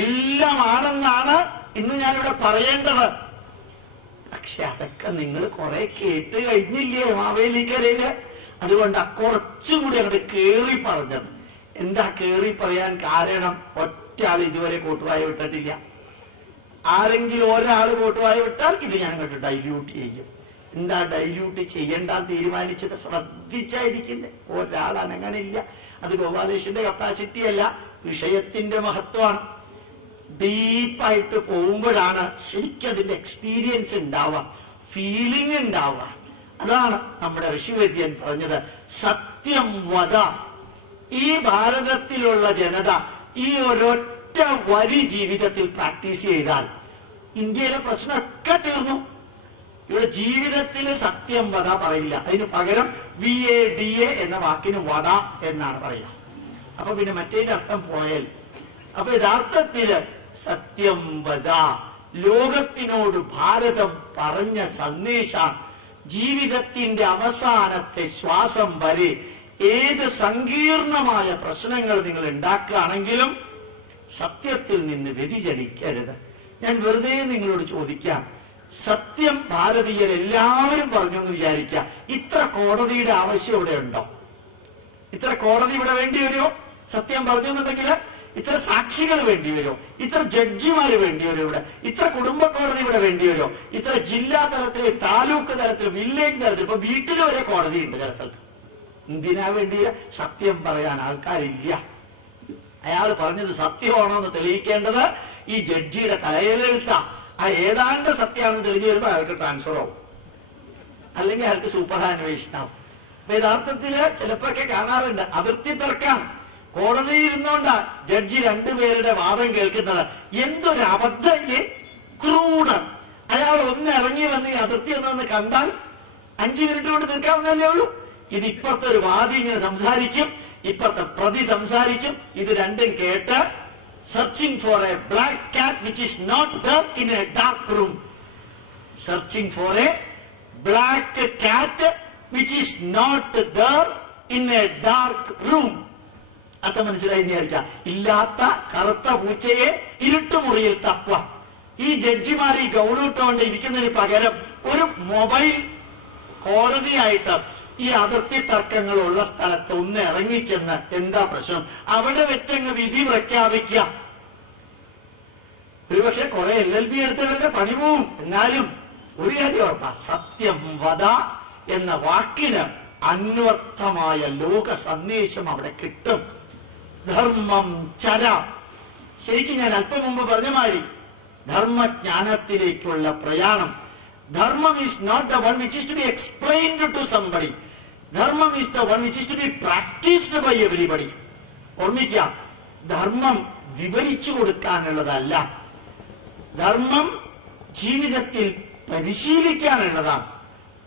എല്ലാമാണെന്നാണ് ഇന്ന് ഞാനിവിടെ പറയേണ്ടത്. പക്ഷെ അതൊക്കെ നിങ്ങൾ കുറെ കേട്ട് കഴിഞ്ഞില്ലേ മാവേലിക്കരയില്? അതുകൊണ്ടാ കുറച്ചുകൂടി അങ്ങോട്ട് കേറി പറഞ്ഞത്. എന്താ കേറി പറയാൻ കാരണം? ഒറ്റ ആൾ ഇതുവരെ കൂട്ടുവായ വിട്ടിട്ടില്ല. ആരെങ്കിലും ഒരാൾ കൂട്ടുവായ വിട്ടാൽ ഇത് ഞാൻ അങ്ങോട്ട് ഡൈല്യൂട്ട് ചെയ്യും. എന്താ ഡൈല്യൂട്ട് ചെയ്യണ്ടാന്ന് തീരുമാനിച്ചത്? ശ്രദ്ധിച്ചായിരിക്കുന്നത്. ഒരാൾ അനങ്ങണില്ല. അത് ഗോപാലേഷന്റെ കപ്പാസിറ്റി അല്ല, വിഷയത്തിന്റെ മഹത്വമാണ്. ഡീപ്പായിട്ട് പോകുമ്പോഴാണ് ശരിക്കതിന്റെ എക്സ്പീരിയൻസ് ഉണ്ടാവുക, ഫീലിംഗ് ഉണ്ടാവുക. അതാണ് നമ്മുടെ ഋഷിവര്യൻ പറഞ്ഞത്, സത്യം വദ. ഈ ഭാരതത്തിലുള്ള ജനത ഈ ഒരൊറ്റ വരി ജീവിതത്തിൽ പ്രാക്ടീസ് ചെയ്താൽ ഇന്ത്യയിലെ പ്രശ്നമൊക്കെ തീർന്നു. ഇവിടെ ജീവിതത്തിൽ സത്യം വദ പറയില്ല, അതിന് പകരം VADA എന്ന വാക്കിന് വട എന്നാണ് പറയുക. അപ്പൊ പിന്നെ മറ്റേതിന്റെ അർത്ഥം പോയാൽ, അപ്പൊ യഥാർത്ഥത്തില് സത്യം വദ ലോകത്തിനോട് ഭാരതം പറഞ്ഞ സന്ദേശം. ജീവിതത്തിന്റെ അവസാനത്തെ ശ്വാസം വരെ ഏത് സങ്കീർണമായ പ്രശ്നങ്ങൾ നിങ്ങൾ ഉണ്ടാക്കുകയാണെങ്കിലും സത്യത്തിൽ നിന്ന് വ്യതിചലിക്കരുത്. ഞാൻ വെറുതെ നിങ്ങളോട് ചോദിക്കാം, സത്യം ഭാരതീയർ എല്ലാവരും പറഞ്ഞു എന്ന് വിചാരിക്കാം. ഇത്ര കോടതിയുടെ ആവശ്യം ഇവിടെ ഉണ്ടോ? ഇത്ര കോടതി ഇവിടെ വേണ്ടി വരുമോ? സത്യം പറഞ്ഞു എന്നുണ്ടെങ്കിൽ ഇത്ര സാക്ഷികൾ വേണ്ടി വരുമോ? ഇത്ര ജഡ്ജിമാര് വേണ്ടി വരുമോ? ഇവിടെ ഇത്ര കുടുംബ കോടതി ഇവിടെ വേണ്ടി വരുമോ? ഇത്ര ജില്ലാ തലത്തിൽ, താലൂക്ക് തലത്തിൽ, വില്ലേജ് തലത്തിൽ, ഇപ്പൊ വീട്ടിൽ വരെ കോടതി ഉണ്ട് ചില സ്ഥലത്ത്. എന്തിനാ വേണ്ടി? സത്യം പറയാൻ ആൾക്കാരില്ല. അയാൾ പറഞ്ഞത് സത്യമാണോ എന്ന് തെളിയിക്കേണ്ടത് ഈ ജഡ്ജിയുടെ തലയിലെഴുത്ത. ആ ഏതാണ്ട് സത്യമാണെന്ന് തെളിഞ്ഞു വരുമ്പോൾ അയാൾക്ക് ട്രാൻസ്ഫർ ആവും, അല്ലെങ്കിൽ അയാൾക്ക് സൂപ്പറാന്വേഷണം. അപ്പൊ യഥാർത്ഥത്തില് ചിലപ്പോഴൊക്കെ കാണാറുണ്ട് അതിർത്തി തർക്കം. കോടതിയിൽ ഇരുന്നോണ്ടാ ജഡ്ജി രണ്ടുപേരുടെ വാദം കേൾക്കുന്നത്. എന്തൊരു അബദ്ധയില് ക്രൂഡ്. അയാൾ ഒന്ന് ഇറങ്ങി വന്ന് ഈ അതിർത്തി ഒന്നൊന്ന് കണ്ടാൽ 5 മിനിറ്റ് കൊണ്ട് തീർക്കാവുന്നതല്ലേ ഉള്ളൂ. ഇത് ഇപ്പുറത്തെ ഒരു വാദി ഇങ്ങനെ സംസാരിക്കും, ഇപ്പുറത്തെ പ്രതി സംസാരിക്കും. ഇത് രണ്ടും കേട്ട് searching for a black cat which is not there in a dark room. Searching for a black cat which is not there in a dark room. അർത്ഥം മനസ്സിലായി വിചാരിക്കാം. ഇല്ലാത്ത കറുത്ത പൂച്ചയെ ഇരുട്ടുമുറിയിൽ തപ്പ. ഈ ജഡ്ജിമാർ ഈ ഗൗണൂട്ടുകൊണ്ട് ഇരിക്കുന്നതിന് പകരം ഒരു മൊബൈൽ കോടതിയായിട്ട് ഈ അതിർത്തി തർക്കങ്ങളുള്ള സ്ഥലത്ത് ഒന്ന് ഇറങ്ങിച്ചെന്ന് എന്താ പ്രശ്നം, അവിടെ വെച്ചങ്ങ് വിധി പ്രഖ്യാപിക്കുക. ഒരുപക്ഷെ കുറെ LLB എടുത്തവരുടെ പണി പോവും. എന്നാലും ഒരു കാര്യം ഉറപ്പാ, സത്യം വദ എന്ന വാക്കിന് അന്വർത്ഥമായ ലോക സന്ദേശം അവിടെ കിട്ടും. ധർമ്മം ചര. ശരിക്കും ഞാൻ അല്പം മുമ്പ് പറഞ്ഞ മാതിരി ധർമ്മജ്ഞാനത്തിലേക്കുള്ള പ്രയാണം. Dharmam is not the one which is to be explained to somebody. Dharmam is the one which is to be practised by everybody. ഓർമ്മിക്കുക, ധർമ്മം വിവരിച്ചു കൊടുക്കാനുള്ളതല്ല, ധർമ്മം ജീവിതത്തിൽ പരിശീലിക്കാനുള്ളതാണ്,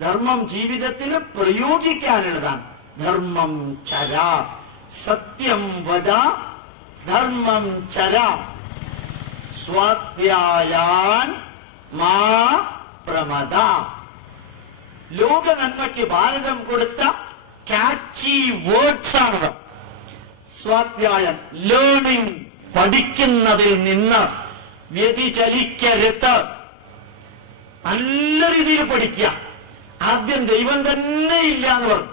ധർമ്മം ജീവിതത്തിൽ പ്രയോഗിക്കാനുള്ളതാണ്. ധർമ്മം ചര. സത്യം വദ, ധർമ്മം ചര. സ്വാധ്യായാൻ മാ പ്രമദ. ലോക നന്മയ്ക്ക് ഭാരതം കൊടുത്ത കാച്ചി വേർഡ്സ് ആണത്. സ്വാധ്യായം, ലേണിംഗ്, പഠിക്കുന്നതിൽ നിന്ന് വ്യതിചലിക്കരുത്. നല്ല രീതിയിൽ പഠിക്കുക. ആദ്യം ദൈവം തന്നെ ഇല്ല എന്ന് പറഞ്ഞു.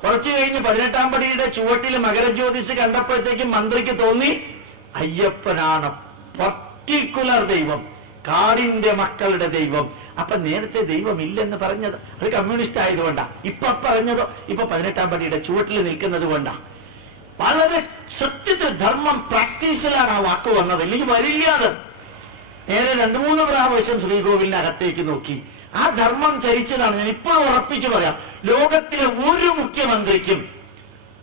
കുറച്ചു കഴിഞ്ഞ് 18-ാം പടിയുടെ ചുവട്ടിൽ മകരജ്യോതിസ് കണ്ടപ്പോഴത്തേക്കും മന്ത്രിക്ക് തോന്നി അയ്യപ്പനാണ് പർട്ടിക്കുലർ ദൈവം, കാടിന്റെ മക്കളുടെ ദൈവം. അപ്പൊ നേരത്തെ ദൈവം ഇല്ലെന്ന് പറഞ്ഞത് അത് കമ്മ്യൂണിസ്റ്റ് ആയതുകൊണ്ടാ. ഇപ്പൊ പറഞ്ഞതോ ഇപ്പൊ 18-ാം പടിയുടെ ചുവട്ടിൽ നിൽക്കുന്നത് കൊണ്ടാ. വളരെ സത്യത്തിൽ ധർമ്മം പ്രാക്ടീസിലാണ് ആ വാക്ക് വന്നത്, ഇല്ലെങ്കിൽ വരില്ല. അത് നേരെ 2-3 പ്രാവശ്യം ശ്രീകോവിലിനകത്തേക്ക് നോക്കി. ആ ധർമ്മം ചരിച്ചതാണ്. ഞാൻ ഇപ്പോൾ ഉറപ്പിച്ചു പറയാം, ലോകത്തിലെ ഒരു മുഖ്യമന്ത്രിക്കും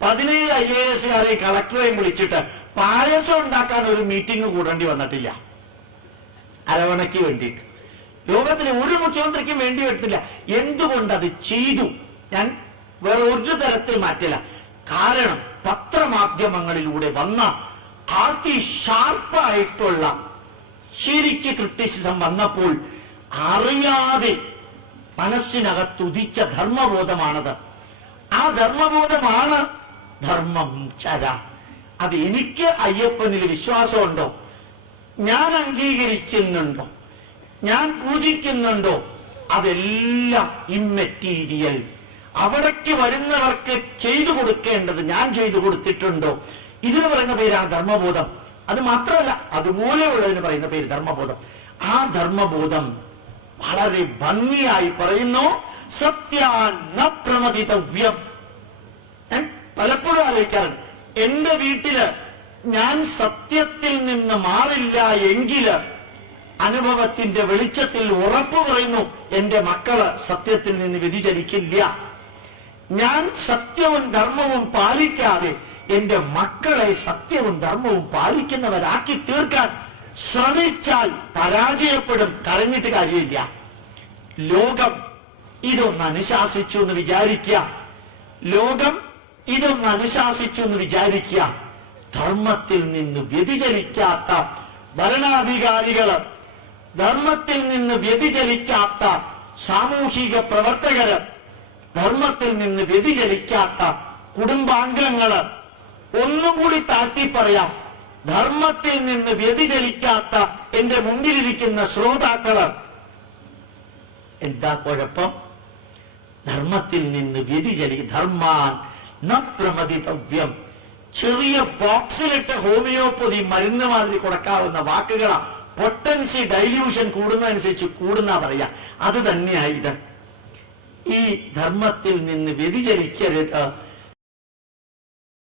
17 IAS കളക്ടറെയും വിളിച്ചിട്ട് പായസം ഉണ്ടാക്കാൻ ഒരു മീറ്റിംഗ് കൂടേണ്ടി വന്നിട്ടില്ല. അരവണയ്ക്ക് വേണ്ടിയിട്ട് ലോകത്തിലെ ഒരു മുഖ്യമന്ത്രിക്കും വേണ്ടി വരത്തില്ല. എന്തുകൊണ്ടത് ചെയ്തു ഞാൻ വേറെ ഒരു തരത്തിൽ മാറ്റില്ല. കാരണം പത്രമാധ്യമങ്ങളിലൂടെ വന്ന അതിഷാർപ്പായിട്ടുള്ള ശരിക്ക് ക്രിറ്റിസിസം വന്നപ്പോൾ അറിയാതെ മനസ്സിനകത്തുദിച്ച ധർമ്മബോധമാണത്. ആ ധർമ്മബോധമാണ് ധർമ്മം ചര. അത് എനിക്ക് അയ്യപ്പനിൽ വിശ്വാസമുണ്ടോ, ഞാൻ അംഗീകരിക്കുന്നുണ്ടോ, ഞാൻ പൂജിക്കുന്നുണ്ടോ, അതെല്ലാം ഇമ്മെറ്റീരിയൽ. അവിടേക്ക് വരുന്നവർക്ക് ചെയ്തു കൊടുക്കേണ്ടത് ഞാൻ ചെയ്തു കൊടുത്തിട്ടുണ്ടോ, ഇതിന് പറയുന്ന പേരാണ് ധർമ്മബോധം. അത് മാത്രമല്ല, അതുപോലെയുള്ളതിന് പറയുന്ന പേര് ധർമ്മബോധം. ആ ധർമ്മബോധം വളരെ ഭംഗിയായി പറയുന്നു. സത്യാൻ ന പ്രമദിതവ്യം. ഞാൻ പലപ്പോഴും ആലോചിക്കാറുണ്ട്, എന്റെ വീട്ടില് ഞാൻ സത്യത്തിൽ നിന്ന് മാറില്ല എങ്കില് അനുഭവത്തിന്റെ വെളിച്ചത്തിൽ ഉറപ്പു പറയുന്നു എന്റെ മക്കള് സത്യത്തിൽ നിന്ന് വ്യതിചലിക്കില്ല. ഞാൻ സത്യവും ധർമ്മവും പാലിക്കാതെ എന്റെ മക്കളെ സത്യവും ധർമ്മവും പാലിക്കുന്നവരാക്കി തീർക്കാൻ ശ്രമിച്ചാൽ പരാജയപ്പെടും. കരഞ്ഞിട്ട് കാര്യമില്ല. ലോകം ഇതൊന്ന് അനുശാസിച്ചു എന്ന് വിചാരിക്കുക. ലോകം ഇതൊന്ന് അനുശാസിച്ചു എന്ന് വിചാരിക്കുക. ധർമ്മത്തിൽ നിന്ന് വ്യതിചലിക്കാത്ത ഭരണാധികാരികള്, ധർമ്മത്തിൽ നിന്ന് വ്യതിചലിക്കാത്ത സാമൂഹിക പ്രവർത്തകര്, ധർമ്മത്തിൽ നിന്ന് വ്യതിചലിക്കാത്ത കുടുംബാംഗങ്ങള്, ഒന്നുകൂടി താഴ്ത്തി പറയാം, ധർമ്മത്തിൽ നിന്ന് വ്യതിചലിക്കാത്ത എന്റെ മുമ്പിലിരിക്കുന്ന ശ്രോതാക്കള്. എന്താ കുഴപ്പം? ധർമ്മത്തിൽ നിന്ന് ധർമാൻ ന പ്രമദിതവ്യം. ചെറിയ ബോക്സിലിട്ട് ഹോമിയോപ്പതി മരുന്ന് മാതിരി കൊടുക്കാവുന്ന വാക്കുകളാ. പൊട്ടൻസി ഡൈല്യൂഷൻ കൂടുന്നതനുസരിച്ച് കൂടുന്ന പറയാ. അത് തന്നെയായി ഇത്. ഈ ധർമ്മത്തിൽ നിന്ന് വ്യതിചലിക്കരുത്